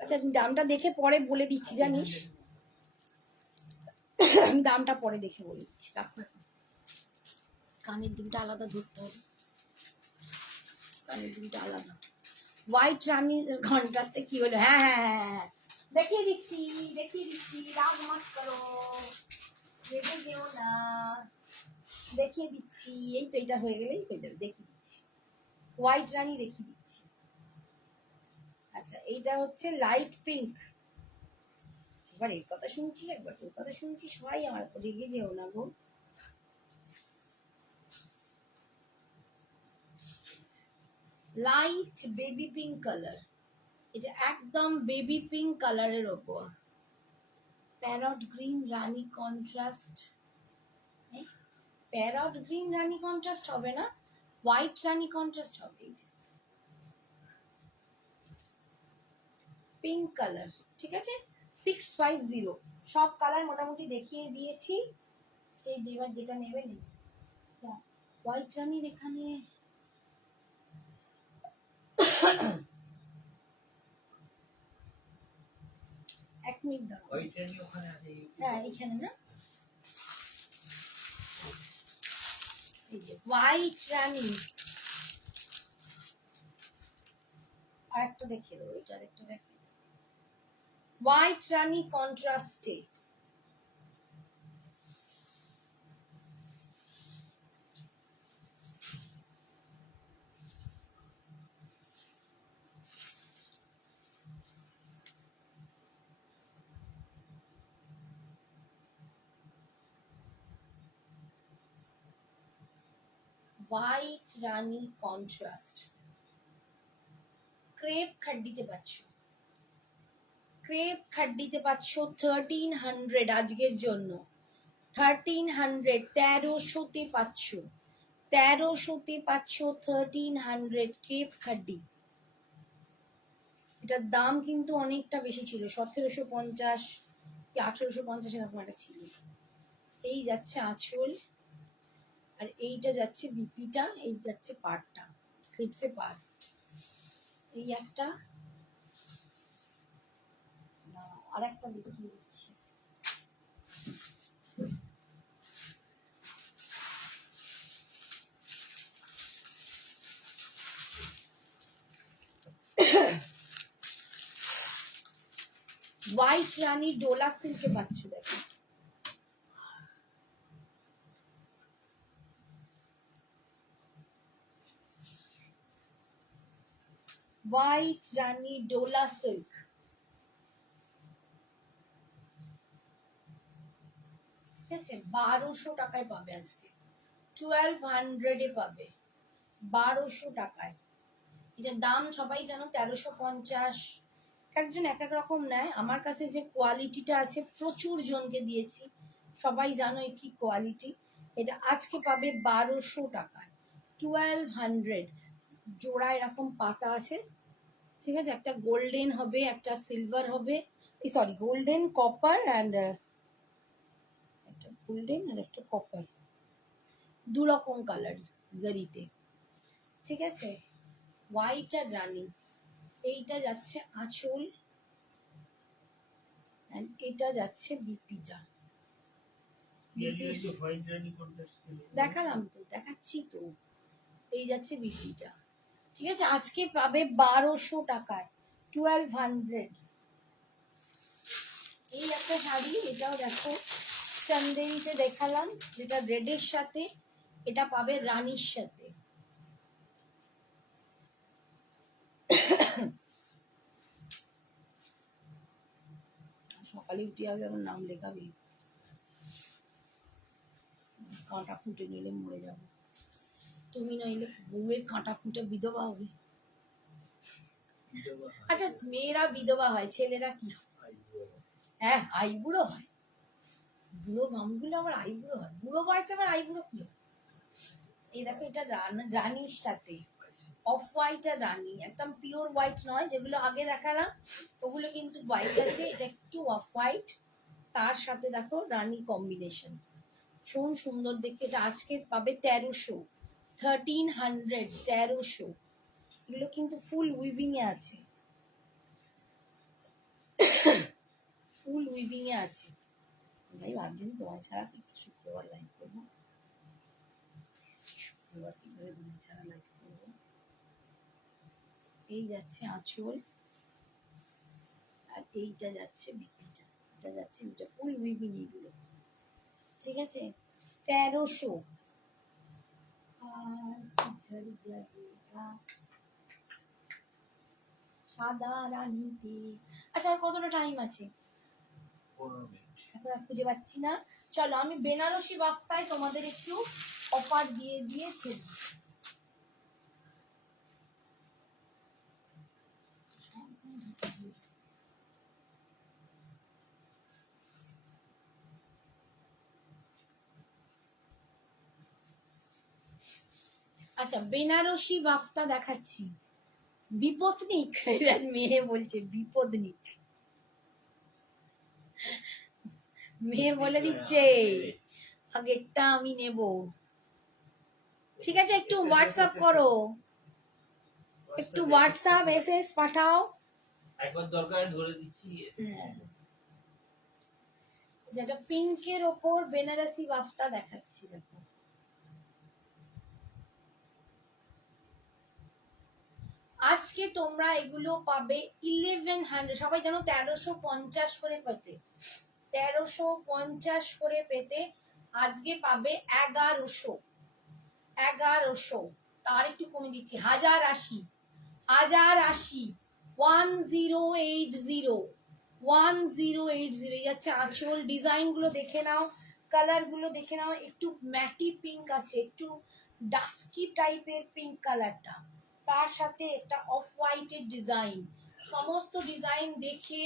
আচ্ছা আমি দামটা দেখে পরে বলে দিচ্ছি, জানিস আমি দামটা পরে দেখে বলে দিচ্ছি, রাখো এখন। কানের দুলটা আলাদা ধরতে হবে, কানের দুলটা আলাদা। হোয়াইট রানীর কন্ট্রাস্টে কি হলো? হ্যাঁ হ্যাঁ হ্যাঁ হ্যাঁ, দেখিয়ে দিচ্ছি, দেখিয়ে দিচ্ছি, রাগ মত করো, রেগে যেও না, দেখিয়ে দিচ্ছি। এই তো এটা হয়ে গেলেই হয়ে যাবে, দেখিয়ে দিচ্ছি। হোয়াইট রানী দেখিয়ে দিচ্ছি। আচ্ছা এইটা হচ্ছে লাইট পিঙ্ক। একবার এর কথা শুনছি, একবার তোর কথা শুনছি, সবাই আমার রেগে যেও না গো। লাইট বেবি পিঙ্ক কালার, এটা একদম বেবি পিঙ্ক কালারের ওপর প্যারট গ্রিন রানী কন্ট্রাস্ট। প্যারট গ্রিন রানী কন্ট্রাস্ট হবে না, হোয়াইট রানী কন্ট্রাস্ট হবে। এই যে পিঙ্ক কালার, ঠিক আছে 650। সব কালার মোটামুটি দেখিয়ে দিয়েছি, সেই এবার যেটা নেবে নেবে। হোয়াইট রানীর এখানে এক মিনিট দাঁড়াও, হ্যাঁ এইখানে না, এই যে হোয়াইট রানী। আরেকটা দেখিয়ে দেবো, এটা আরেকটা দেখে, হোয়াইট রানী কন্ট্রাস্টে। হোয়াইট রানী কন্ট্রাস্ট, ক্রেপ খাড্ডিতে পাচ্ছ, ক্রেপ খাড্ডিতে পাচ্ছ 1300 আজকের জন্য। 1300, 1300-তে পাচ্ছ, 1300-তে পাচ্ছ 1300 ক্রেপ খাড্ডি। এটার দাম কিন্তু অনেকটা বেশি ছিল, 1750 কি 1850 এরকম একটা ছিল। এই যাচ্ছে আঁচল, আর এইটা যাচ্ছে বিপিটা, এই যাচ্ছে পাড়টা, স্লিপসে পাড়। এই একটা, আর একটা দেখিয়ে দিচ্ছি। হোয়াইট রানী ডোলা সিল্কে পাচ্ছ, দেখো হোয়াইট রানী ডোলা সিল্ক, ঠিক আছে 1200 টাকায় পাবে আজকে, 1200-এ পাবে 1200 টাকায়। এটার দাম সবাই জানো 1350, একজন এক এক রকম নেয়। আমার কাছে যে কোয়ালিটিটা আছে প্রচুর জনকে দিয়েছি, সবাই জানো এই কি কোয়ালিটি। এটা আজকে পাবে 1200 টাকায়, 1200 জোড়া এরকম পাতা আছে। ঠিক আছে, একটা গোল্ডেন হবে, একটা সিলভার হবে, সরি গোল্ডেন কপার অ্যান্ড একটা গোল্ডেন আর একটা কপার, দু রকম কালার জারিতে। ঠিক আছে, হোয়াইট আর রানি। এইটা যাচ্ছে আঁচল, and এটা যাচ্ছে বিপিটা। দেখালাম তো, দেখাচ্ছি তো। এই যাচ্ছে বিপিটা। ঠিক আছে, আজকে পাবে 1200 টাকায়, 1200। এই একটা শাড়ি, এটাও দেখো চান্দেরিতে দেখালাম, যেটা রেডের সাথে, এটা পাবে রানীর সাথে। সকালে উঠে আগে আমার নাম লেখাবি, কাঁটা ফুটে নিলে মরে যাবো। তুমি নইলে বউয়ের কাঁটা ফুটে বিধবা হবে। আচ্ছা, মেয়েরা বিধবা হয়, ছেলেরা কি হয়? হ্যাঁ, আইবুড়ো হয়। বুড়ো মামগুলো আমার আইবুড়ো হয়, বুড়ো বয়সে আমার আইবুড়ো কি হয়? এই দেখো, এটা রানীর সাথে অফ হোয়াইট আর রানী, একদম পিওর হোয়াইট নয়, যেগুলো আগে দেখালাম ওগুলো কিন্তু হোয়াইট আছে, এটা একটু অফ হোয়াইট, তার সাথে দেখো রানী কম্বিনেশন, ভীষণ সুন্দর দেখতে। এটা আজকে পাবে 1300, 1300, 1300। এগুলো কিন্তু ফুল উইভিং এ আছে, ফুল উইভিং এ আছে। তাই ভাবছি তোমার ছাড়া কি শুক্রবার লাইভ করবো, শুক্রবার কি করে তোমার ছাড়া লাইভ করবো। এই যাচ্ছে আঁচল, আর এইটা যাচ্ছে বিপিটা, এটা যাচ্ছে বিটা, ফুল উইভিং এগুলো। ঠিক আছে, 1300। সাদা রানীতে। আচ্ছা, আর কতটা টাইম আছে? 15 মিনিট। এখন আর খুঁজে পাচ্ছি না। চলো আমি বেনারসি বাফতায় তোমাদের একটু অফার দিয়ে দিয়েছি। আচ্ছা, বেনারসি বাফতা দেখাচ্ছি, বিপত্নিক। মেয়ে বলছে বিপদনিক, মেয়ে বলে দিচ্ছে আগেরটা আমি নেব। ঠিক আছে, একটু হোয়াটসঅ্যাপ করো, একটু হোয়াটসঅ্যাপ এসএস পাঠাও। একবার দরকার ধরে দিচ্ছি। যেটা পিঙ্কের ওপর বেনারসি বাফতা দেখাচ্ছি, দেখো আজকে তোমরা এগুলো পাবে 1100। সবাই জানো 1350 করে পেতে, 1350 করে পেতে আজকে পাবে 1100, 1100। তার একটু কমে দিচ্ছি, 1080, 1080, 1080, 1080। যাচ্ছে আঁচল। ডিজাইন গুলো দেখে নাও, কালার গুলো দেখে নাও, একটু ম্যাটি পিঙ্ক আছে, একটু ডাস্কি টাইপের পিঙ্ক কালারটা, তার সাথে একটা অফ হোয়াইটের ডিজাইন। সমস্ত ডিজাইন দেখে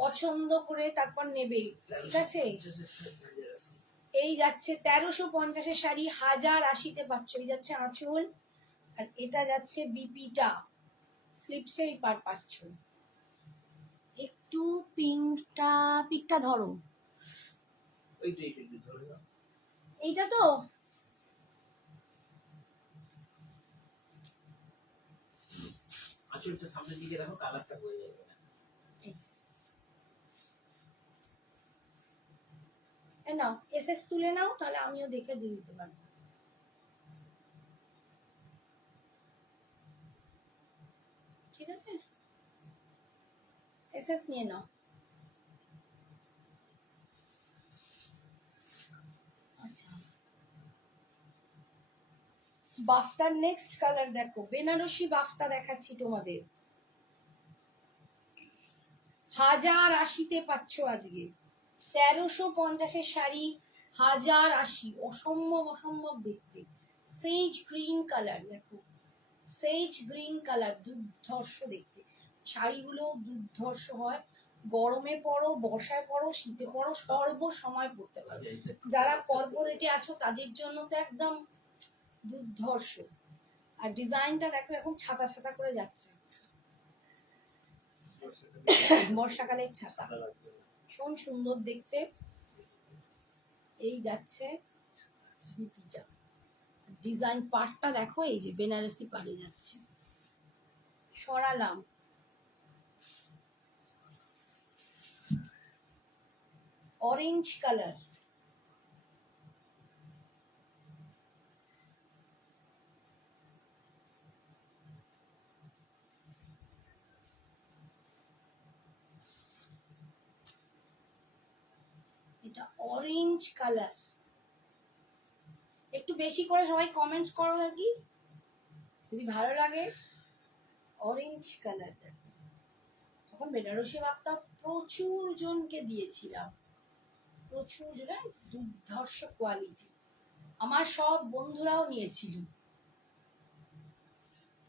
পছন্দ করে তারপর নেবে। ঠিক আছে, এই যাচ্ছে 1350-এর শাড়ি 1080-তে পাচ্ছ। এই যাচ্ছে আঁচল, আর এটা যাচ্ছে বিপিটা, স্লিপসের পার পাচ্ছ। একটু পিঙ্কটা ধরো, এইটা তো আঁচলটা সামনের দিকে রাখো, কালারটা হয়ে যাবে। নাও এসএস তুলে নাও, তাহলে আমিও দেখে দিয়ে দিতে পারবো। ঠিক আছে, এসএস নিয়ে নাও। আচ্ছা, বাফতার নেক্সট কালার দেখো, বেনারসি বাফতা দেখাচ্ছি তোমাদের, 1080-তে পাচ্ছ আজকে। 1350-এর শাড়ি 1080, অসম্ভব অসম্ভব দেখতে। সেইজ গ্রিন কালার দেখো, সেইজ গ্রিন কালার দুর্ধর্ষ দেখতে, শাড়িগুলো দুর্ধর্ষ হয়। গরমে পরো, বর্ষায় পরো, শীতে পরো, সর্বসময় পরতে পারো। যারা কর্পোরেটে আছো তাদের জন্য তো একদম দুর্ধর্ষ। আর ডিজাইনটা দেখো এখন ছাতা ছাতা করে যাচ্ছে, বর্ষাকালের ছাতা, ভীষণ সুন্দর দেখতে। এই যাচ্ছে বিপিটা, ডিজাইন পার্টটা দেখো, এই যে বেনারসি পাড়ে যাচ্ছে। সরালাম, অরেঞ্জ কালার, এটা অরেঞ্জ কালার। একটু বেশি করে সবাই কমেন্টস করো আর কি, যদি ভালো লাগে। অরেঞ্জ কালার দেখো, তখন বেনারসি ভাবটা প্রচুর জনকে দিয়েছিলাম, প্রচুর জন, দুর্ধর্ষ কোয়ালিটি। আমার সব বন্ধুরাও নিয়েছিল,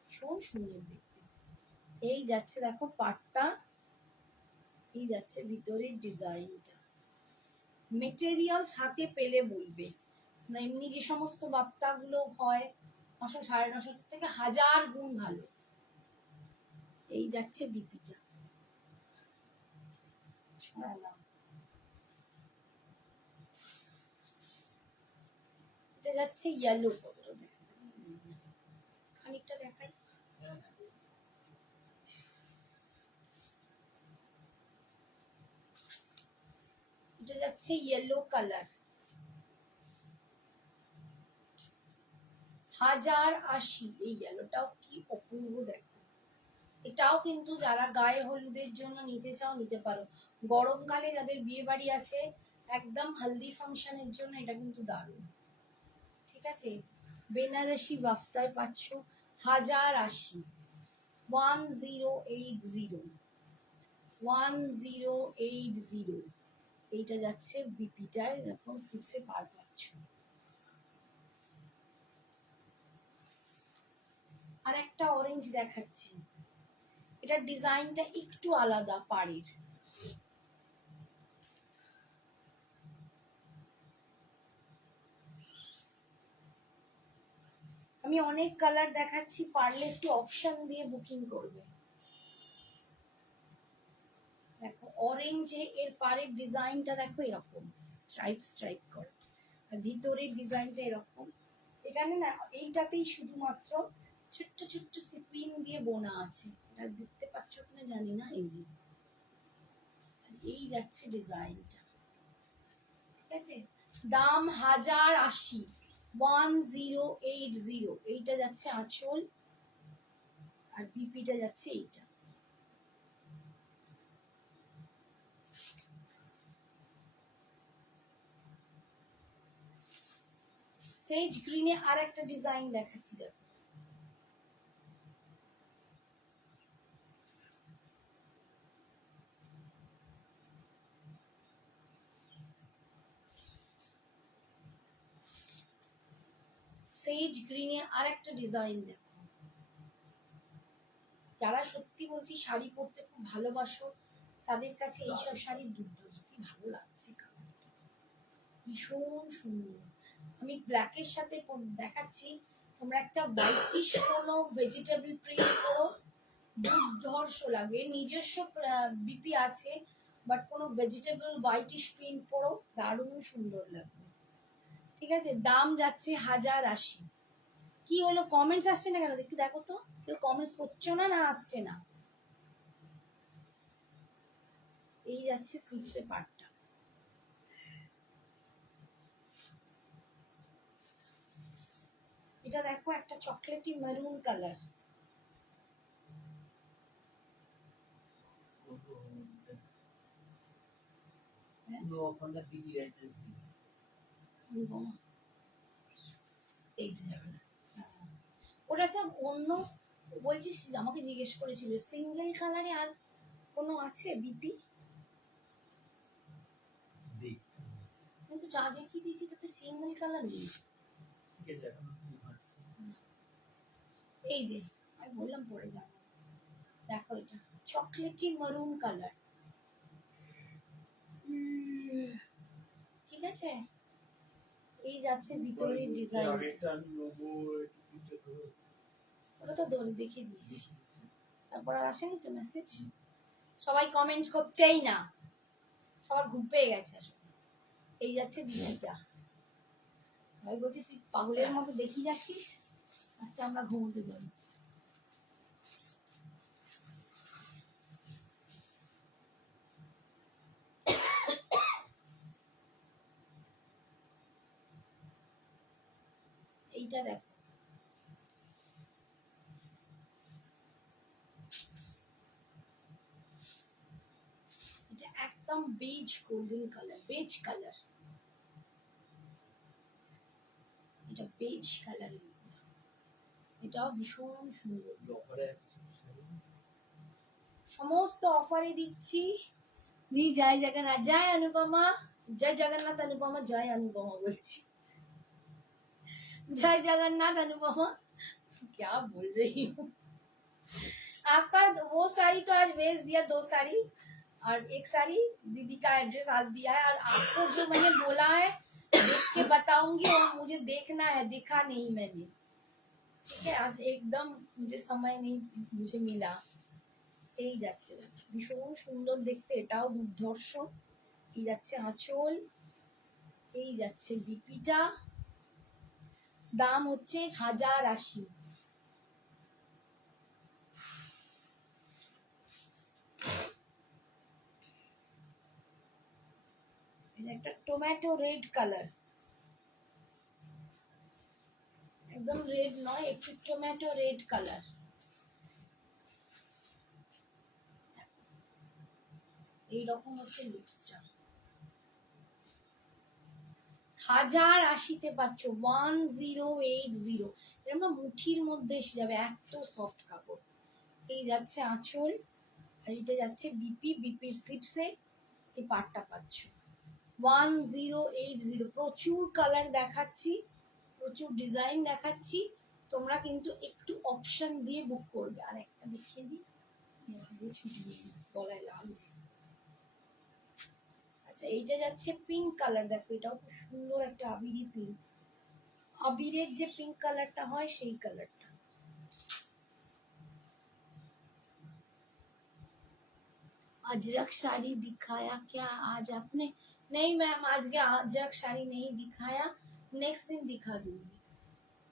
ভীষণ সুন্দর দেখতে। এই যাচ্ছে দেখো পাটটা, এই যাচ্ছে ভিতরের ডিজাইনটা। মেটেরিয়াল হাতে পেলে বলবে, না এমনি যে সমস্ত বাপ্তাগুলো হয় 900 950 থেকে 1000 গুণ ভালো। এই যাচ্ছে বিপিটা, সরালাম। এটা যাচ্ছে ইয়েলো, খানিকটা দেখাই। এটা যাচ্ছে ইয়েলো কালার, 1080। এই ইয়েলোটাও কি অপূর্ব দেখো। এটাও কিন্তু যারা গায়ে হলুদের জন্য নিতে চাও নিতে পারো। গরমকালে যাদের বিয়ে বাড়ি আছে, একদম হলদি ফাংশনের জন্য এটা কিন্তু দারুণ। ঠিক আছে, বেনারসি বাফতায় পাচ্ছ 1080, 1080, 1080। এইটা যাচ্ছে বিপিটায়, এরকম স্লিপসে পার পাচ্ছ। আর একটা অরেঞ্জ দেখাচ্ছি, এটার ডিজাইনটা একটু আলাদা পাড়ের। আমি অনেক কালার দেখাচ্ছি, পারলে একটু অপশন দিয়ে বুকিং করবে। দেখো অরেঞ্জে এর পাড়ের ডিজাইনটা দেখো, এরকম স্ট্রাইপ স্ট্রাইপ করে, আর ভিতরের ডিজাইনটা এরকম। এখানে না এইটাতেই শুধুমাত্র ছোট্ট ছোট্ট সিপিন দিয়ে বোনা আছে, এটা দেখতে পাচ্ছ কিনা জানি না। এই যে এই যাচ্ছে ডিজাইনটা। ঠিক আছে, দাম 1080, 1080। এইটা যাচ্ছে আঁচল, আর বিপিটা যাচ্ছে এইটা। সেজ গ্রিনে আর একটা ডিজাইন দেখাচ্ছি দেখো, সেজ গ্রিনে আর একটা ডিজাইন দেখো। যারা সত্যি বলছি শাড়ি পরতে খুব ভালোবাসো, তাদের কাছে এইসব শাড়ি দুর্ধর্ষ, কি ভালো লাগছে, ভীষণ সুন্দর। আমি ব্ল্যাকের সাথে দেখাচ্ছি, তোমরা একটা হোয়াইটিশ কোনো ভেজিটেবল প্রিন্ট করো, দুর্ধর্ষ লাগে। নিজস্ব বিপি আছে, বাট কোনো ভেজিটেবল হোয়াইটিশ প্রিন্ট পরো, দারুণ সুন্দর লাগবে। ঠিক আছে, দাম যাচ্ছে 1080। কি হলো, কমেন্টস আসছে না কেন একটু দেখো তো, কেউ কমেন্টস করছো না, না আসছে না। এই যাচ্ছে স্লিপসের পার্টটা। এটা দেখো একটা চকলেটি মেরুন কালার, ওটা হচ্ছে অন্য। বলছি আমাকে জিজ্ঞেস করেছিল সিঙ্গেল কালারে আর কোনো আছে বিপি, কিন্তু যা দেখিয়ে দিয়েছি তাতে সিঙ্গেল কালার নেই। এই যে আমি বললাম পরে যাবো, দেখো এটা চকলেটি মারুন কালার। ঠিক আছে, এই যাচ্ছে ভিতরের ডিজাইন। ওটা তো দেখিয়ে দিচ্ছি, তারপর আর আসেনি তো মেসেজ। সবাই কমেন্টস করছেই না, সবার ঘুম পেয়ে গেছে আসলে। এই যাচ্ছে ডিজাইনটা। সবাই বলছি তুই পাগলের মতো দেখি যাচ্ছিস। আচ্ছা আমরা ঘুমোতে যাবো। এইটা দেখো, এটা একদম beige golden colour, beige colour, এটা বেজ কালার। এটাও ভীষণ সুন্দর। সমস্ত অফারে দিচ্ছি। জয় জগন্নাথ, জয় অনুপমা, जय जगन्नाथ अनुपमा, जय अनुपमा बोलছি, जय जगन्नाथ अनुपमा, क्या बोल रही हूँ। आपका वो साड़ी तो आज भेज दिया, 2 साड़ी और 1 साड़ी दीदी का एड्रेस आज दिया है। और आपको जो मैंने बोला है देख के बताऊंगी, और मुझे देखना है, दिखा नहीं मैंने, ठीक है। आज एकदम मुझे समय नहीं मुझे मिला। এই যাচ্ছে, ভীষণ সুন্দর দেখতে, এটাও দুর্ধর্ষ। এই যাচ্ছে আঁচল, এই যাচ্ছে বিপিটা, দাম হচ্ছে 1080। এটা একটা টমেটো রেড কালার, একদম রেড নয়, একটু টমেটো রেড কালার। এইরকম হচ্ছে লুকসটা। 1080-তে পাচ্ছ, 1080। এরকম না মুঠির মধ্যে এসে যাবে, এত সফট কাপড়। এই যাচ্ছে আঁচল, আর এটা যাচ্ছে বিপি, বিপির স্লিপসে এই পাটটা পাচ্ছ। 1080। প্রচুর কালার দেখাচ্ছি, প্রচুর ডিজাইন দেখাচ্ছি, তোমরা কিন্তু একটু অপশন দিয়ে বুক করবে। আর একটা দেখিয়ে দিই, ছুটি গলায় লাগছে। আচ্ছা এইটা যাচ্ছে পিঙ্ক কালার, দেখো এটাও খুব সুন্দর একটা আবিরি পিঙ্ক, আবিরের যে পিঙ্ক কালারটা হয় সেই কালারটা। अजरक साड़ी दिखाया क्या आज आपने? नहीं मैम, आज के अजरक साड़ी नहीं दिखाया, नेक्स्ट दिन दिखा दूंगी।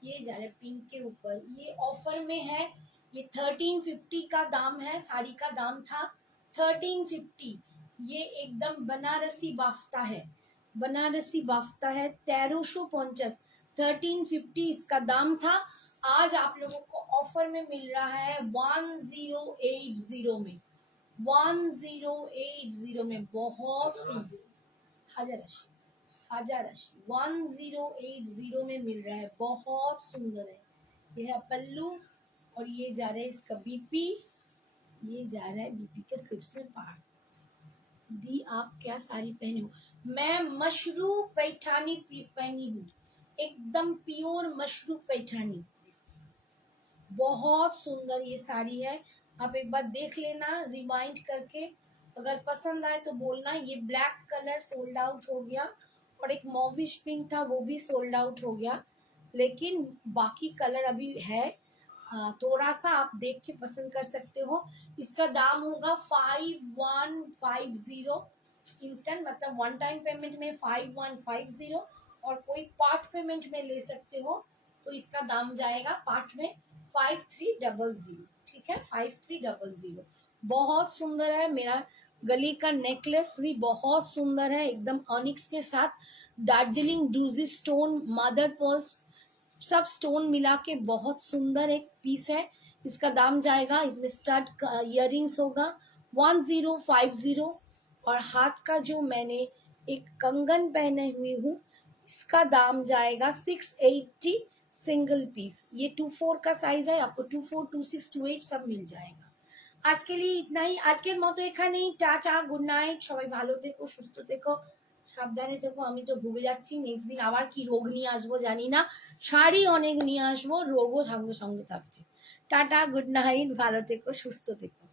ये जा रहा है पिंक के ऊपर, ये ऑफर में है, ये 1350 का दाम है, साड़ी का दाम था 1350। ये एकदम बनारसी बाफ्ता है, बनारसी बाफ्ता है, 1350, 1350 इसका दाम था। आज आप लोगों को ऑफर में मिल रहा है 1080 में, 1080 में। बहुत सुंदर, 1080, 1080 में मिल रहा है, बहुत सुंदर है। ये है पल्लू, और ये जा रहा है इसका बीपी, ये जा रहा है बीपी के स्लिप्स में पार। दी आप क्या साड़ी पहने हो? मैं मशरू पैठानी पहनी हूँ, एकदम प्योर मशरू पैठानी, बहुत सुंदर ये साड़ी है। आप एक बार देख लेना रिमाइंड करके, अगर पसंद आए तो बोलना। ये ब्लैक कलर सोल्ड आउट हो गया, और एक मॉविश पिंक था वो भी सोल्ड आउट हो गया, लेकिन बाकी कलर अभी है। थोड़ा सा आप देख के पसंद कर सकते हो। इसका दाम होगा 5150 इंस्टेंट, मतलब 1 टाइम पेमेंट में 5150, और कोई पार्ट पेमेंट में ले सकते हो तो इसका दाम जाएगा पार्ट में 5300, ठीक है, 5300। बहुत सुंदर है। मेरा गली का नेकलेस भी बहुत सुंदर है, एकदम ऑनिक्स के साथ दार्जिलिंग डूजी स्टोन, मदर पर्ल्स, सब स्टोन मिला के बहुत सुंदर एक पीस है। इसका दाम जाएगा, इसमें स्टड इयररिंग्स होगा 1050, और हाथ का जो मैंने एक कंगन पहने हुई हूँ इसका दाम जाएगा 680 सिंगल पीस। ये 24 का साइज है, आपको 24, 26, 28 सब मिल जाएगा। आज के लिए इतना ही, আজকের মতো এখানেই, টাটা, গুড নাইট, সবাই ভালো থেকো, সুস্থ থেকো, সাবধানে থেকো। আমি তো ভুগে যাচ্ছি, নেক্সট দিন আবার কি রোগ নিয়ে আসবো জানি না, শাড়ি অনেক নিয়ে আসবো, রোগও সঙ্গে সঙ্গে থাকছে। টাটা, গুড নাইট, ভালো থেকো, সুস্থ থেকো।